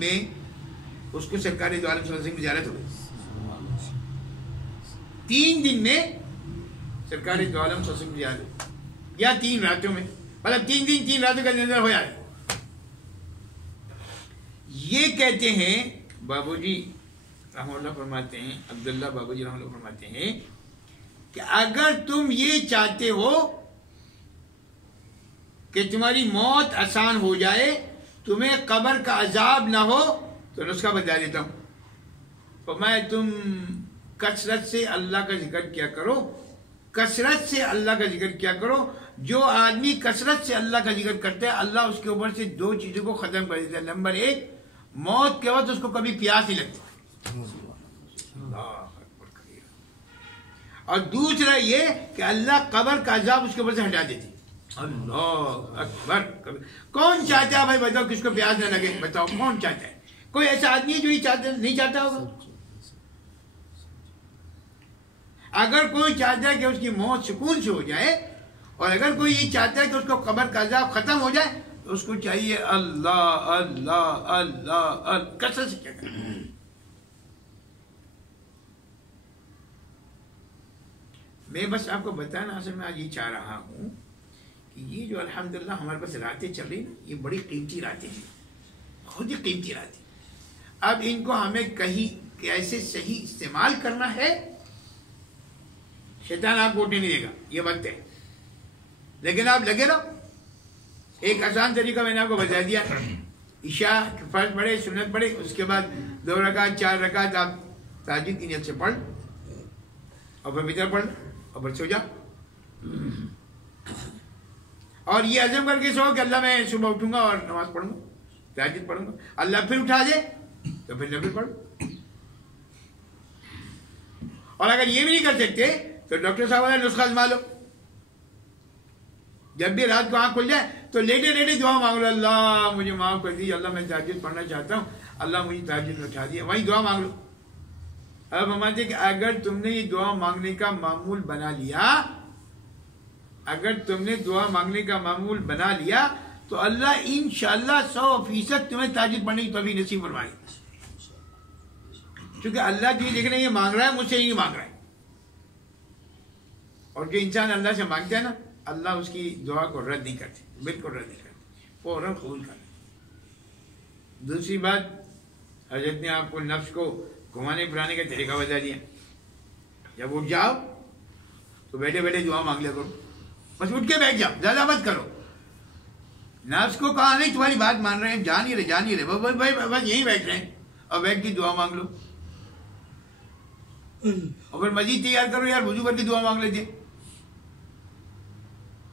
میں اس کو سرکار دو عالم صلی اللہ علیہ وسلم کی زیارت ہو گئی. 3 دن میں سرکار دو عالم صلی اللہ علیہ وسلم کی زیارت ہو گئی، یا 3 راتوں میں، مطلب 3 دن 3 راتوں کا نظر ہو جائے. یہ کہتے ہیں بابو جی رحمہ اللہ فرماتے ہیں، عبداللہ بابو جی رحمہ اللہ فرماتے ہیں کہ اگر تم یہ چاہتے ہو کہ تمہاری موت آسان ہو جائے، تمہیں قبر کا عذاب نہ ہو، تو نسخہ بتا دیتا ہوں. فرمایا تم کثرت سے اللہ کا ذکر کیا کرو، کثرت سے اللہ کا ذکر کیا کرو. جو آدمی کثرت سے اللہ کا ذکر کرتا ہے اللہ اس کے اوپر سے 2 چیزوں کو ختم کر دیتا ہے. نمبر 1، موت کے وقت اس کو کبھی پیاس نہیں لگتی، اور دوسرا یہ کہ اللہ قبر کا عذاب اس کے اوپر سے ہٹا دیتی. اللہ اکبر. کون چاہتا ہے بھائی بتاؤ کس کو پیاس نہ لگے؟ بتاؤ کون چاہتا ہے؟ کوئی ایسا آدمی ہے جو یہ نہیں چاہتا ہوگا؟ اگر کوئی چاہتا ہے کہ اس کی موت سکون سے ہو جائے، اور اگر کوئی یہ چاہتا ہے کہ اس کو قبر کا عذاب ختم ہو جائے، تو اس کو چاہیے اللہ اللہ اللہ کثرت سے کیا کرنا. میں بس آپ کو بتانا اصل میں آج یہ چاہ رہا ہوں کہ یہ جو الحمدللہ ہمارے پاس راتیں چل رہی ہیں، یہ بڑی قیمتی راتیں ہیں، بہت ہی قیمتی راتیں. اب ان کو ہمیں کہیں کیسے صحیح استعمال کرنا ہے، شیطان آپ کو اٹھنے نہیں دے گا، یہ وقت ہے. لیکن آپ لگے رہو. ایک آسان طریقہ میں نے آپ کو بتا دیا، عشاء فرض پڑھے، سنت پڑھے، اس کے بعد 2 رکعت 4 رکعت آپ تہجد کی نیت سے پڑھ، اور پھر وتر پڑھ، اور پھر سو جا. اور یہ عزم کر کے سو کہ اللہ میں صبح اٹھوں گا اور نماز پڑھوں گا، تہجد پڑھوں گا. اللہ پھر اٹھا دے تو پھر نفل پڑھو. اور اگر یہ بھی نہیں کر سکتے تو ڈاکٹر صاحب والا نسخہ آزما لو. جب بھی رات کو آنکھ کھل جائے تو لیٹے لیٹے دعا مانگ لو، اللہ مجھے معاف کر دیجیے، اللہ میں تہجد پڑھنا چاہتا ہوں، اللہ مجھے تہجد میں اٹھا دیا، وہیں دعا مانگ لو. اب ہمارے کہ اگر تم نے یہ دعا مانگنے کا معمول بنا لیا، اگر تم نے دعا مانگنے کا معمول بنا لیا تو اللہ انشاءاللہ 100% تمہیں تہجد پڑھنے کی توفیق نصیب فرمائے. کیونکہ اللہ جو دیکھ رہے ہیں یہ مانگ رہا ہے، مجھ سے نہیں مانگ رہا ہے. اور جو انسان اللہ سے مانگتا ہے نا، اللہ اس کی دعا کو رد نہیں کرتے، بالکل رد نہیں کرتے، فوراً قبول کرتے. دوسری بات، حضرت نے آپ کو نفس کو گھمانے پھرانے کا طریقہ بتا دیا. جب اٹھ جاؤ تو بیٹھے بیٹھے دعا مانگ لیا کرو، بس اٹھ کے بیٹھ جاؤ، زیادہ مت کرو. نفس کو کہا نہیں تمہاری بات مان رہے ہیں، جان ہی رہے بس یہیں بیٹھ رہے ہیں، اور بیٹھ کے دعا مانگ لو. اور پھر مزید تیار کرو، یار وضو کر کے دعا مانگ لیتے،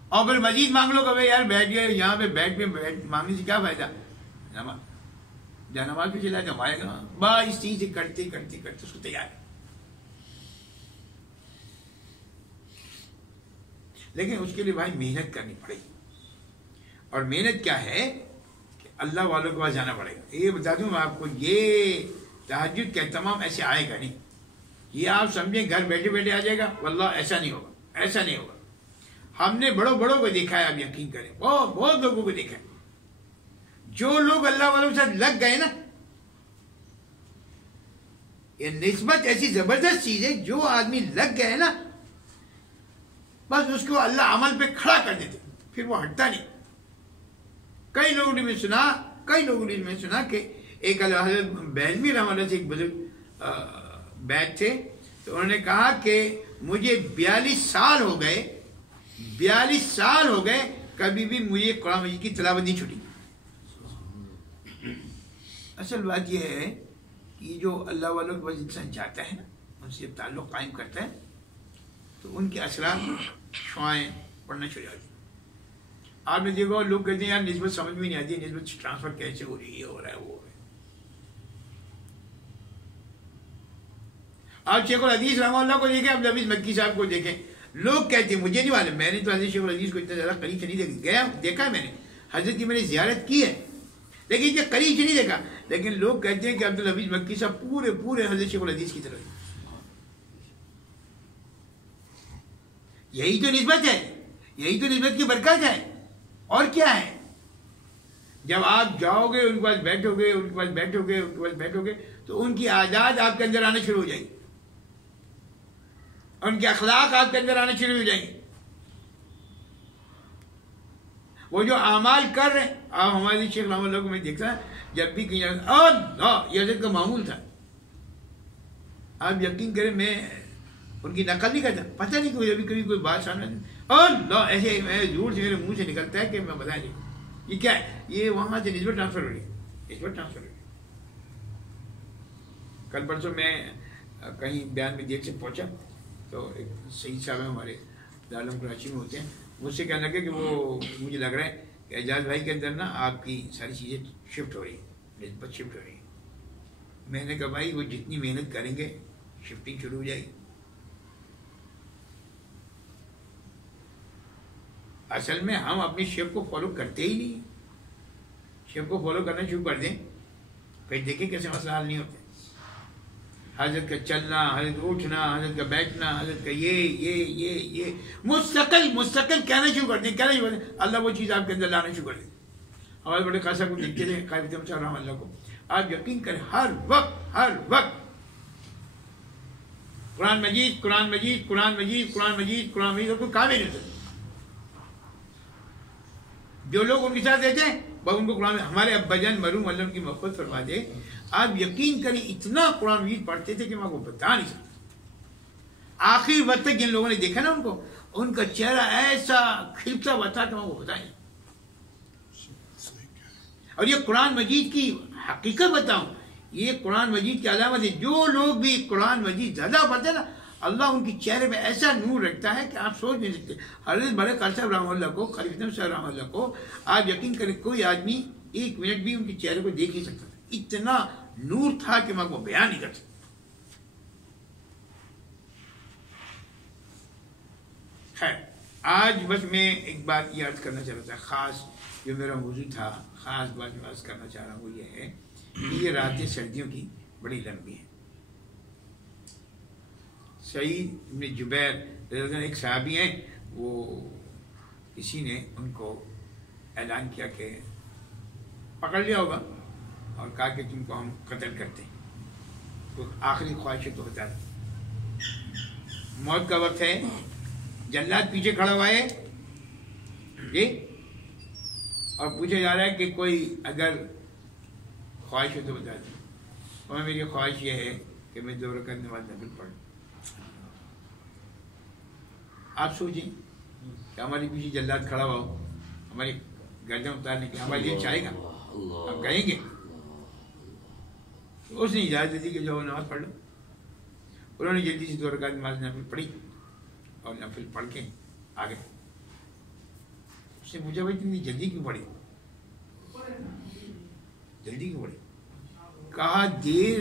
اور پھر مزید مانگ لو کہ یار بیٹھ گئے یہاں پہ، بیٹھ مانگنے سے کیا فائدہ، نماز پہ چلا جاؤ آئے گا. بس اس چیز سے کرتے کرتے کرتے اس کو تیار. لیکن اس کے لیے بھائی محنت کرنی پڑے گی. اور محنت کیا ہے کہ اللہ والوں کے پاس جانا پڑے گا. یہ بتا دوں میں آپ کو، یہ تہجد کا اہتمام ایسے آئے گا نہیں. یہ آپ سمجھیں گھر بیٹھے بیٹھے آ جائے گا، واللہ ایسا نہیں ہوگا، ایسا نہیں ہوگا. ہم نے بڑوں کو دیکھا ہے، آپ یقین کریں، بہت لوگوں کو دیکھا ہے. جو لوگ اللہ والوں کے ساتھ لگ گئے نا، یہ نسبت ایسی زبردست چیز ہے، جو آدمی لگ گئے نا بس اس کو اللہ عمل پہ کھڑا کر دیتے، پھر وہ ہٹتا نہیں۔ کئی لوگوں نے میں سنا کہ ایک حضرت بہلوی رحمۃ اللہ سے ایک بزرگ بیٹھ تھے، تو انہوں نے کہا کہ مجھے 42 سال ہو گئے کبھی بھی مجھے قرآن مجید کی تلاوت نہیں چھٹی۔ اصل بات یہ ہے کہ جو اللہ والوں کے پاس انسان جاتا ہے نا، ان سے تعلق قائم کرتا ہے، تو ان کے اثرات شعائیں پڑھنا شروع ہو جاتی ہیں۔ آپ نے دیکھو لوگ کہتے ہیں یار نسبت سمجھ میں نہیں آتی، نسبت ٹرانسفر کیسے ہو رہی ہے، ہو رہا ہے وہ ہو رہا ہے۔ آپ شیخ الحدیث رحمہ اللہ کو دیکھیں، عبد الحفیظ مکی صاحب کو دیکھیں، لوگ کہتے ہیں، مجھے نہیں معلوم، میں نے تو حضرت شیخ الحدیث کو اتنا زیادہ قریب سے نہیں دیکھا ہے، میں نے حضرت کی میں نے زیارت کی ہے لیکن اتنے قریب سے نہیں دیکھا، لیکن لوگ کہتے ہیں کہ عبد الحفیظ مکی صاحب پورے حضرت شیخ الحدیث کی طرح۔ یہی تو نسبت ہے، یہی تو نسبت کی برکت ہے، اور کیا ہے؟ جب آپ جاؤ گے ان کے پاس بیٹھو گے تو ان کی عادات آپ کے اندر آنا شروع ہو جائیں گی، ان کے اخلاق آپ کے اندر آنا شروع ہو جائیں گے۔ وہ جو اعمال کر رہے ہیں، آپ ہمارے شیخ رحمۃ اللہ کو میں دیکھتا جب بھی کہیں اللہ، یہ حضرت کا معمول تھا۔ آپ یقین کریں میں ان کی نقل نہیں کرتا، پتہ نہیں کہ کبھی کوئی بات سامنے اللہ ایسے میں زور سے میرے منہ سے نکلتا ہے کہ میں بتا نہیں یہ کیا ہے، یہ وہاں سے نسبت ٹرانسفر ہو رہی ہے۔ کل پرسوں میں کہیں بیان میں دیر سے پہنچا تو ایک سعید صاحب ہیں ہمارے دارالعلوم کراچی میں ہوتے ہیں، مجھ سے کہنے لگے کہ وہ مجھے لگ رہا ہے کہ اعجاز بھائی کے اندر نا آپ کی ساری چیزیں شفٹ ہو رہی ہیں، نسبت شفٹ ہو رہی ہے۔ میں نے کہا بھائی وہ جتنی محنت کریں گے شفٹنگ شروع ہو جائے گی۔ اصل میں ہم اپنی شیپ کو فالو کرتے ہی نہیں، شیپ کو فالو کرنا شروع کر دیں پھر دیکھیں کیسے مسئلہ حل نہیں ہوتے۔ حضرت کا چلنا، حضرت کا اٹھنا، حضرت کا بیٹھنا، حضرت کا یہ مستقل کہنا شروع کر دیں، اللہ وہ چیز آپ کے اندر لانا شروع کر دیں۔ ہمارے بڑے خاصا کو دیکھتے تھے قائد صاحب رحمۃ اللہ کو، آپ یقین کریں ہر وقت قرآن مجید اور کوئی کام ہی نہیں ہوتا۔ جو لوگ ان کے ساتھ رہتے ہیں وہ ان کو قرآن، ہمارے ابا جان مرحوم اللہ ان کی محبت فرما دے، آپ یقین کریں اتنا قرآن مجید پڑھتے تھے کہ میں آپ کو بتا نہیں سکتا۔ آخری وقت تک جن لوگوں نے دیکھا نا ان کو، ان کا چہرہ ایسا کھلتا ہوا تھا کہ میں آپ کو بتائیں۔ اور یہ قرآن مجید کی حقیقت بتاؤں، یہ قرآن مجید کی علامت ہے۔ جو لوگ بھی قرآن مجید زیادہ پڑھتے ہیں نا، اللہ ان کے چہرے پہ ایسا نور رکھتا ہے کہ آپ سوچ نہیں سکتے۔ حضرت بڑے قاری صاحب رحمۃ اللہ کو، خلیفہ صاحب رحمۃ اللہ کو، آپ یقین کریں کوئی آدمی ایک منٹ بھی ان کے چہرے کو دیکھ نہیں سکتا، اتنا نور تھا کہ میں کو بیان نہیں کر سکتا۔ خیر، آج بس میں ایک بات یہ عرض کرنا چاہ رہا تھا، خاص جو میرا موضوع تھا، خاص بات میں عرض کرنا چاہ رہا ہوں وہ یہ ہے کہ یہ راتیں سردیوں کی بڑی لمبی ہیں۔ سعید بن جبیر ایک صحابی ہیں، وہ کسی نے ان کو اعلان کیا کہ پکڑ لیا ہوگا اور کہا کہ تم کو ہم قتل کرتے ہیں، تو آخری خواہش تو بتا دیں، موت کا وقت ہے، جلاد پیچھے کھڑا ہوا ہے جی، اور پوچھا جا رہا ہے کہ کوئی اگر خواہش ہو تو بتا دیں، اور میری خواہش یہ ہے کہ میں 2 رکعت نماز نفل پڑھوں۔ آپ سوچیں کہ ہمارے پیچھے جلاد کھڑا ہوا ہو ہماری گردن اتارنے کے، ہمارے لیے چاہے گا؟ ہم کہیں گے؟ اس نے اجازت دی کہ جو نماز پڑھ لو۔ انہوں نے جلدی سے 2 رکعت نماز نفل پڑھی اور نفل پڑھ کے آگے۔ اس نے پوچھا بھائی تم نے جلدی کیوں پڑھی؟ کہا دیر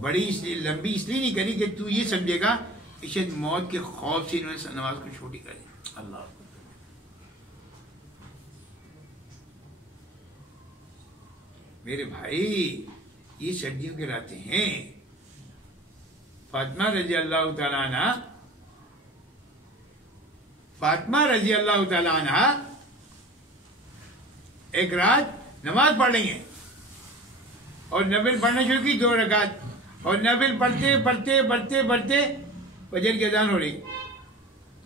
بڑی اس لیے لمبی اس لیے نہیں کری کہ تو یہ سمجھے گا کہ شاید موت کے خوف سے انہوں نے نماز کو چھوٹی کر دی۔ اللہ میرے بھائی، یہ سردیوں کے راتیں ہیں۔ فاطمہ رضی اللہ تعالی عنہ ایک رات نماز پڑھ رہی ہیں اور نفل پڑھنا شروع کی 2 رکعت، اور نفل پڑھتے فجر کی اذان ہو رہی،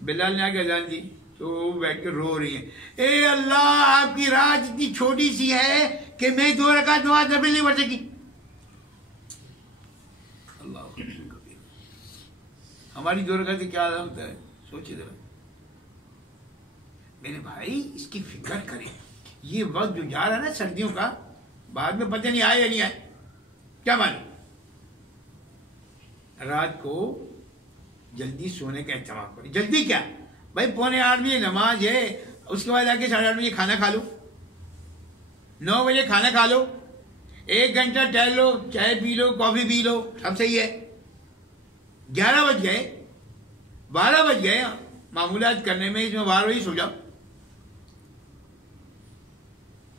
بلال نے آ کے اذان دی تو وہ بیٹھ کے رو رہی ہیں، اے اللہ آپ کی رات اتنی چھوٹی سی ہے کہ میں 2 رکعت نماز نفل نہیں پڑھ سکی. اللہ ہماری 2 رکعت کیا علامت ہے سوچے ذرا. میرے بھائی اس کی فکر کریں. یہ وقت جو جا رہا ہے نا سردیوں کا، بعد میں پتہ نہیں آئے یا نہیں آئے، کیا معلوم. رات کو جلدی سونے کا اہتمام کریں. جلدی کیا بھائی، 7:45 بجے نماز ہے، اس کے بعد آ کے 8:30 بجے کھانا کھا لو، 9 بجے کھانا کھا لو، 1 گھنٹہ ٹہل لو، چائے پی لو، کافی پی لو، سب صحیح ہے. 11 بج گئے، 12 بج گئے معمولات کرنے میں، اس میں 12 بجے سو جاؤ،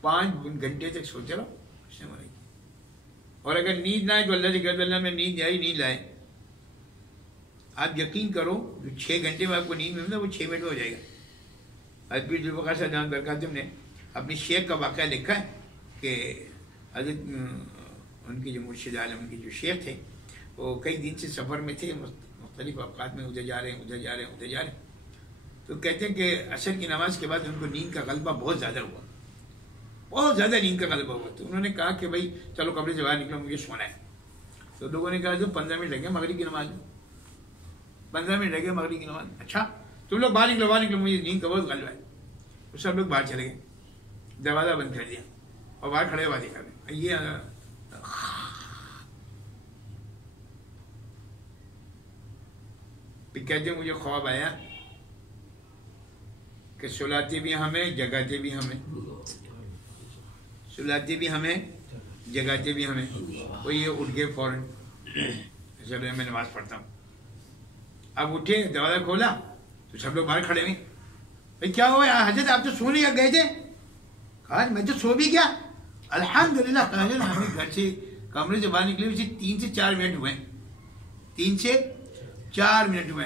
5 گھنٹے تک سوتے رہو. اور اگر نیند نہ آئے تو اللہ سے کہتے اللہ میں نیند آئی، نیند لائے. آپ یقین کرو جو 6 گھنٹے میں آپ کو نیند ملتا ہے وہ 6 منٹ میں ہو جائے گا. حضرت پیر ذوالفقار صاحب جان برکاتہم نے اپنی شیخ کا واقعہ لکھا ہے کہ حضرت ان کے جو مرشد عالم ان کے جو شیخ تھے وہ کئی دن سے سفر میں تھے، مختلف اوقات میں ادھر جا رہے ہیں ادھر جا رہے ہیں ادھر جا رہے ہیں. تو کہتے ہیں کہ عصر کی نماز کے بعد ان کو نیند کا غلبہ بہت زیادہ ہوا، بہت زیادہ نیند کا غلبہ ہوا. تو انہوں نے کہا کہ بھائی چلو کمرے سے باہر نکلو، مجھے سونا ہے. تو لوگوں نے کہا جو 15 منٹ لگے مغرب کی نماز میں، 15 منٹ لگے مغرب کی نماز. اچھا تم لوگ باہر نکلو، مجھے نیند کا بہت غلبہ ہے. تو سب لوگ باہر چلے گئے، دروازہ بند کر دیا اور باہر کھڑے باتیں کر رہے. یہ پھر کہتے ہیں مجھے خواب آیا کہ سلاتے بھی ہمیں جگاتے بھی ہمیں، سلاتے بھی ہمیں جگاتے بھی ہمیں. وہ یہ اٹھ گئے فوراً، چلو میں نماز پڑھتا ہوں. اب اٹھے دروازہ کھولا تو سب لوگ باہر کھڑے ہوئے. بھائی کیا ہوا حضرت آپ تو سو نہیں گئے تھے؟ کہا میں تو سو بھی گیا الحمدللہ. حضرت ہمیں گھر سے کمرے سے باہر نکلے اسے 3 سے 4 منٹ ہوئے، 3 سے 4 منٹ ہوئے.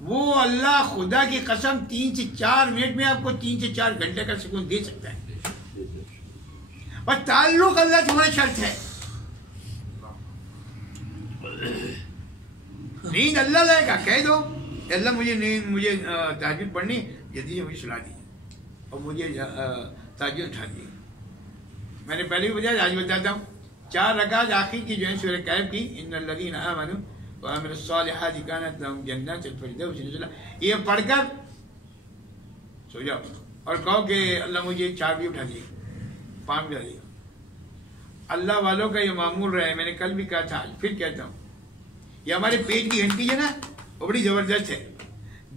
وہ اللہ خدا کی قسم 3 سے 4 منٹ میں آپ کو 3 سے 4 گھنٹے کا سکون دے سکتا ہے. اور تعلق اللہ سے ہماری شرط ہے. نیند اللہ لائے گا، کہہ دو اللہ مجھے تہجد پڑھنی، جلدی سے مجھے سلا دیجیے اور مجھے تہجد اٹھا دیجیے. میں نے پہلے بھی بتایا، آج بتاتا ہوں. 4 رکعت آخر کی جو ہے سورہ کہف کی، ان الذین آمنوا وعملوا الصالحات کانت لهم جنات الفردوس نزلا، یہ پڑھ کر سو جاؤ اور کہو کہ اللہ مجھے 4 بجے اٹھا دیے، 5 بجے دیے. اللہ والوں کا یہ معمول رہا ہے. میں نے کل بھی کہا تھا، پھر کہتا ہوں، یہ ہمارے پیٹ کی گھنٹی ہے نا، وہ بڑی زبردست ہے.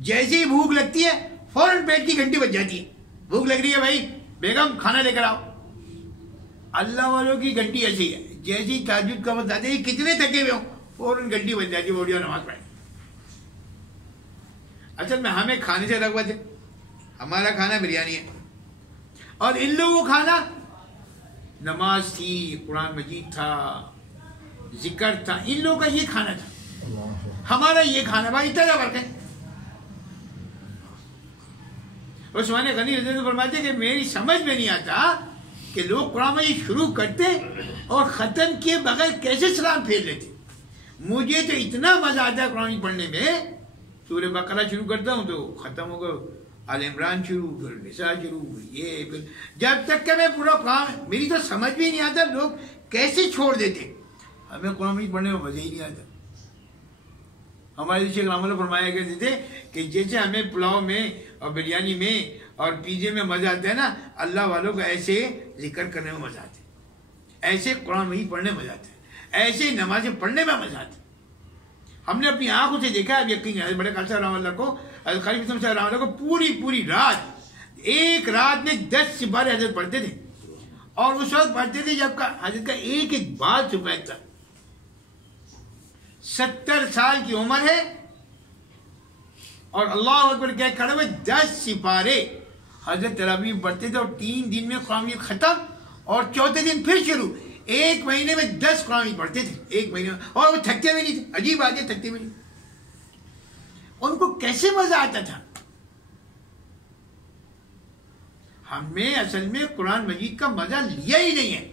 جیسے ہی بھوک لگتی ہے فوراً پیٹ کی گھنٹی بج جاتی ہے. بھوک لگ رہی ہے بھائی بیگم کھانا لے کر آؤ. اللہ والوں کی گھنٹی ایسی ہے، جیسے ہی تہجد کا وقت آتے ہیں کتنے تھکے ہوئے ہوں فوراً گھنٹی بج جاتی ہے، وہ نماز پڑھیں. اصل میں ہمیں کھانے سے رغبت ہے، ہمارا کھانا بریانی ہے اور ان لوگوں کو کھانا نماز تھی، قرآن مجید تھا، ذکر تھا. ان لوگوں کا یہ کھانا تھا، ہمارا یہ کھانا. بھائی اتنا فرق ہے. عثمان غنی رضی اللہ عنہ فرماتے ہیں کہ میری سمجھ میں نہیں آتا کہ لوگ قرآن مجید شروع کرتے اور ختم کیے بغیر کیسے سلام پھیر لیتے. مجھے تو اتنا مزہ آتا ہے قرآن مجید پڑھنے میں، سورہ بقرہ شروع کرتا ہوں تو ختم ہوگا آل عمران شروع، پھر نساء شروع، یہ پھر جب تک کہ میں پورا قرآن، میری تو سمجھ بھی نہیں آتا لوگ کیسے چھوڑ دیتے. ہمیں قرآن مجید پڑھنے میں مزہ ہی نہیں آتا. ہمارے شیخ رحمۃ اللہ فرمایا کرتے تھے کہ جیسے ہمیں پلاؤ میں اور بریانی میں اور پیزے میں مزہ آتا ہے نا، اللہ والوں کو ایسے ذکر کرنے میں مزہ آتا ہے، ایسے قرآن مجید پڑھنے میں مزہ آتا ہے، ایسے نمازیں پڑھنے میں مزہ آتا ہے. ہم نے اپنی آنکھوں سے دیکھا ہے. اب یقین ہے بڑے خالص رحمۃ اللہ کو، خلیفہ صاحب رحمۃ اللہ کو پوری رات، ایک رات میں 10 سپارے حضرت پڑھتے تھے. اور اس وقت پڑھتے تھے جب حضرت کا ایک بال سفید تھا. 70 سال کی عمر ہے اور اللہ اکبر کہہ کھڑے ہوئے 10 سپارے حضرت تراویح پڑھتے تھے. اور 3 دن میں قرآن مجید ختم اور 4تھے دن پھر شروع. 1 مہینے میں 10 قرآن مجید پڑھتے تھے 1 مہینے میں، اور وہ تھکتے بھی نہیں تھے. عجیب بات ہے، تھکتے بھی نہیں. ان کو کیسے مزہ آتا تھا. ہمیں اصل میں قرآن مجید کا مزہ لیا ہی نہیں ہے.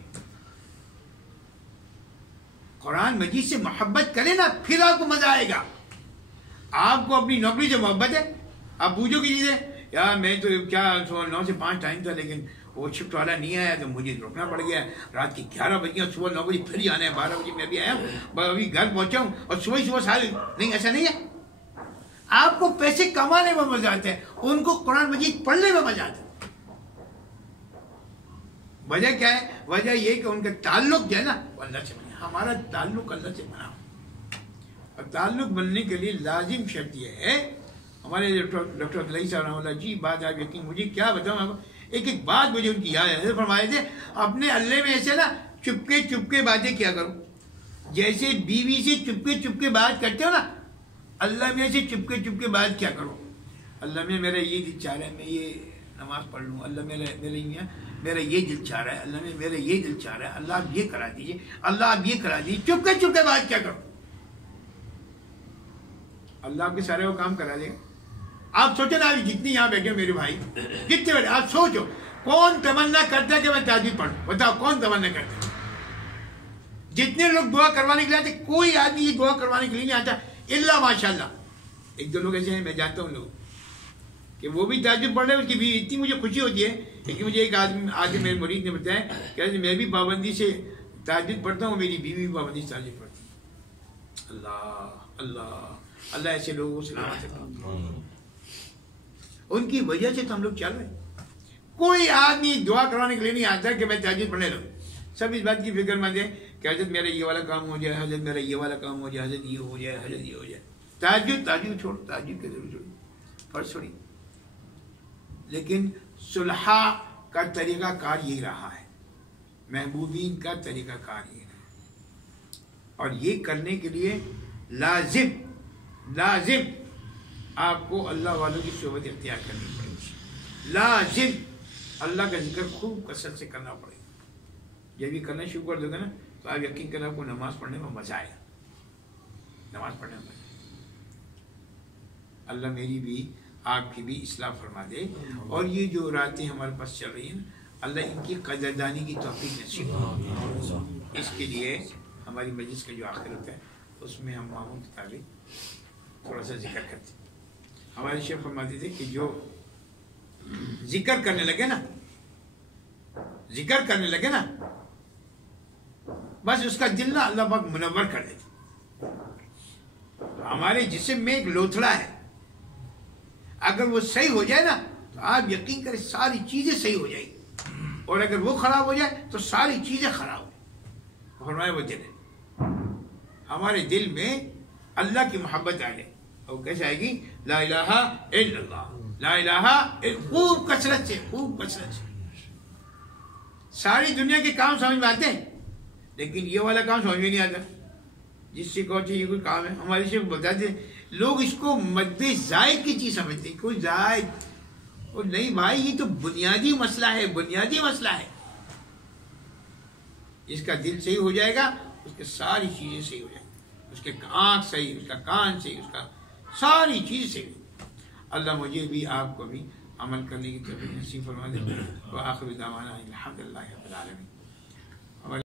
قرآن مجید سے محبت کرے نا، پھر آپ کو مزہ آئے گا. آپ کو اپنی نوکری سے محبت ہے، آپ پوچھو کسی سے یار میں تو کیا 9 سے 5 ٹائم تھا لیکن وہ شفٹ والا نہیں آیا تو مجھے رکنا پڑ گیا، رات کی 11 بجے اور صبح 9 بجے پھر ہی آنا ہے، 12 بجے میں ابھی آیا ہوں، ابھی گھر پہنچا ہوں اور صبح سارے نہیں، ایسا نہیں ہے. آپ کو پیسے کمانے میں مزہ آتا ہے، ان کو قرآن مجید پڑھنے میں مزہ آتا ہے. وجہ کیا ہے؟ وجہ یہ کہ ان کا تعلق جو ہے نا وہ اللہ سے بنا. ہمارا تعلق اللہ سے بنا، اور تعلق بننے کے لیے لازم شرط یہ ہے. ہمارے ڈاکٹر عبداللہ صاحب رحمۃ اللہ جی بات آپ یقین مجھے کیا بتاؤں آپ، ایک بات مجھے ان کی یاد ہے، فرمائے تھے اپنے اللہ میں ایسے نا چپکے باتیں کیا کرو، جیسے بیوی سے چپکے بات کرتے ہو نا، اللہ میں سے چپکے بات کیا کرو. اللہ میں میرا یہ دل چاہ رہا ہے میں یہ نماز پڑھ لوں، اللہ میرا یہ دل چاہ رہا ہے، اللہ میں میرا یہ دل چاہ رہا ہے، اللہ آپ یہ کرا دیجیے، اللہ آپ یہ کرا دیجیے. چپکے بات کیا کرو، اللہ آپ کے سارے وہ کام کرا دے گا. آپ سوچو نا جتنی یہاں بیٹھے میرے بھائی، جتنے بیٹھے آپ سوچو کون تمنا کرتا ہے کہ میں تہجد پڑھوں؟ بتاؤ کون تمنا کرتا ہے؟ جتنے لوگ دعا کروانے کے لیے آتے، کوئی آدمی یہ دعا کروانے کے لیے نہیں آتا الا ماشاء اللہ. ایک دو لوگ ایسے ہیں میں جانتا ہوں لوگ کہ وہ بھی تہجد پڑھ رہے ہیں، اس کی بھی اتنی مجھے خوشی ہوتی ہے. لیکن مجھے ایک آدمی آگے میرے مرید نے بتایا کہ میں بھی پابندی سے تہجد پڑھتا ہوں، میری بیوی بھی پابندی سے تہجد پڑھتی ہے. اللہ اللہ اللہ ایسے لوگوں کو سلامت رکھے. ان کی وجہ سے تو ہم لوگ چل رہے ہیں. کوئی آدمی دعا کروانے کے لیے نہیں آتا کہ میں تہجد پڑھنے لگوں. سب اس بات کی فکر مند ہے کہ حضرت میرا یہ والا کام ہو جائے، حضرت میرا یہ والا کام ہو جائے، حضرت یہ ہو جائے، حضرت یہ ہو جائے. تہجد چھوڑ، تہجد کے ضرور چھوڑی، فرض چھوڑی. لیکن صلح کا طریقہ کار یہی رہا ہے، محبوبین کا طریقہ کار یہی رہا ہے. اور یہ کرنے کے لیے لازم آپ کو اللہ والوں کی صحبت اختیار کرنی پڑے گی. لازم اللہ کا ذکر خوب کثرت سے کرنا پڑے گا. جب یہ کرنا شروع کر دو گے نا تو آپ یقین کرنا آپ کو نماز پڑھنے میں مزہ آئے گا. نماز پڑھنے میں مزہ. اللہ میری بھی آپ کی بھی اصلاح فرما دے. اور یہ جو راتیں ہمارے پاس چل رہی ہیں اللہ ان کی قدردانی کی توفیق نصیب ہو. اس کے لیے ہماری مجلس کا جو آخر ہوتا ہے اس میں ہم معمول کے مطابق تھوڑا سا ذکر کرتے ہیں. ہمارے شیخ فرماتے تھے کہ جو ذکر کرنے لگے نا بس اس کا دل نہ اللہ پاک منور کر دیتے. ہمارے جسم میں ایک لوتھڑا ہے، اگر وہ صحیح ہو جائے نا تو آپ یقین کریں ساری چیزیں صحیح ہو جائیں گی، اور اگر وہ خراب ہو جائے تو ساری چیزیں خراب ہو جائیں. فرمایا وہ دل ہے، ہمارے دل میں اللہ کی محبت آ جائے. اور کیسے آئے گی؟ لا الہ الا اللہ، لا الہ خوب کثرت سے. ساری دنیا کے کام سمجھ میں آتے ہیں لیکن یہ والا کام سمجھ میں نہیں آتا. جس سے کہو یہ کوئی کام ہے، ہمارے شیخ بتاتے ہیں لوگ اس کو مد زائد کی چیز سمجھتے ہیں. کوئی زائد اور نہیں بھائی، یہ تو بنیادی مسئلہ ہے. جس کا دل صحیح ہو جائے گا اس کے ساری چیزیں صحیح ہو جائیں گی. اس کے آنکھ صحیح، اس کا کان صحیح، اس کا ساری چیز صحیح. اللہ مجھے بھی آپ کو بھی عمل کرنے کی توفیق نصیب فرما دے. وآخر دعوانا الحمدللہ رب العالمین.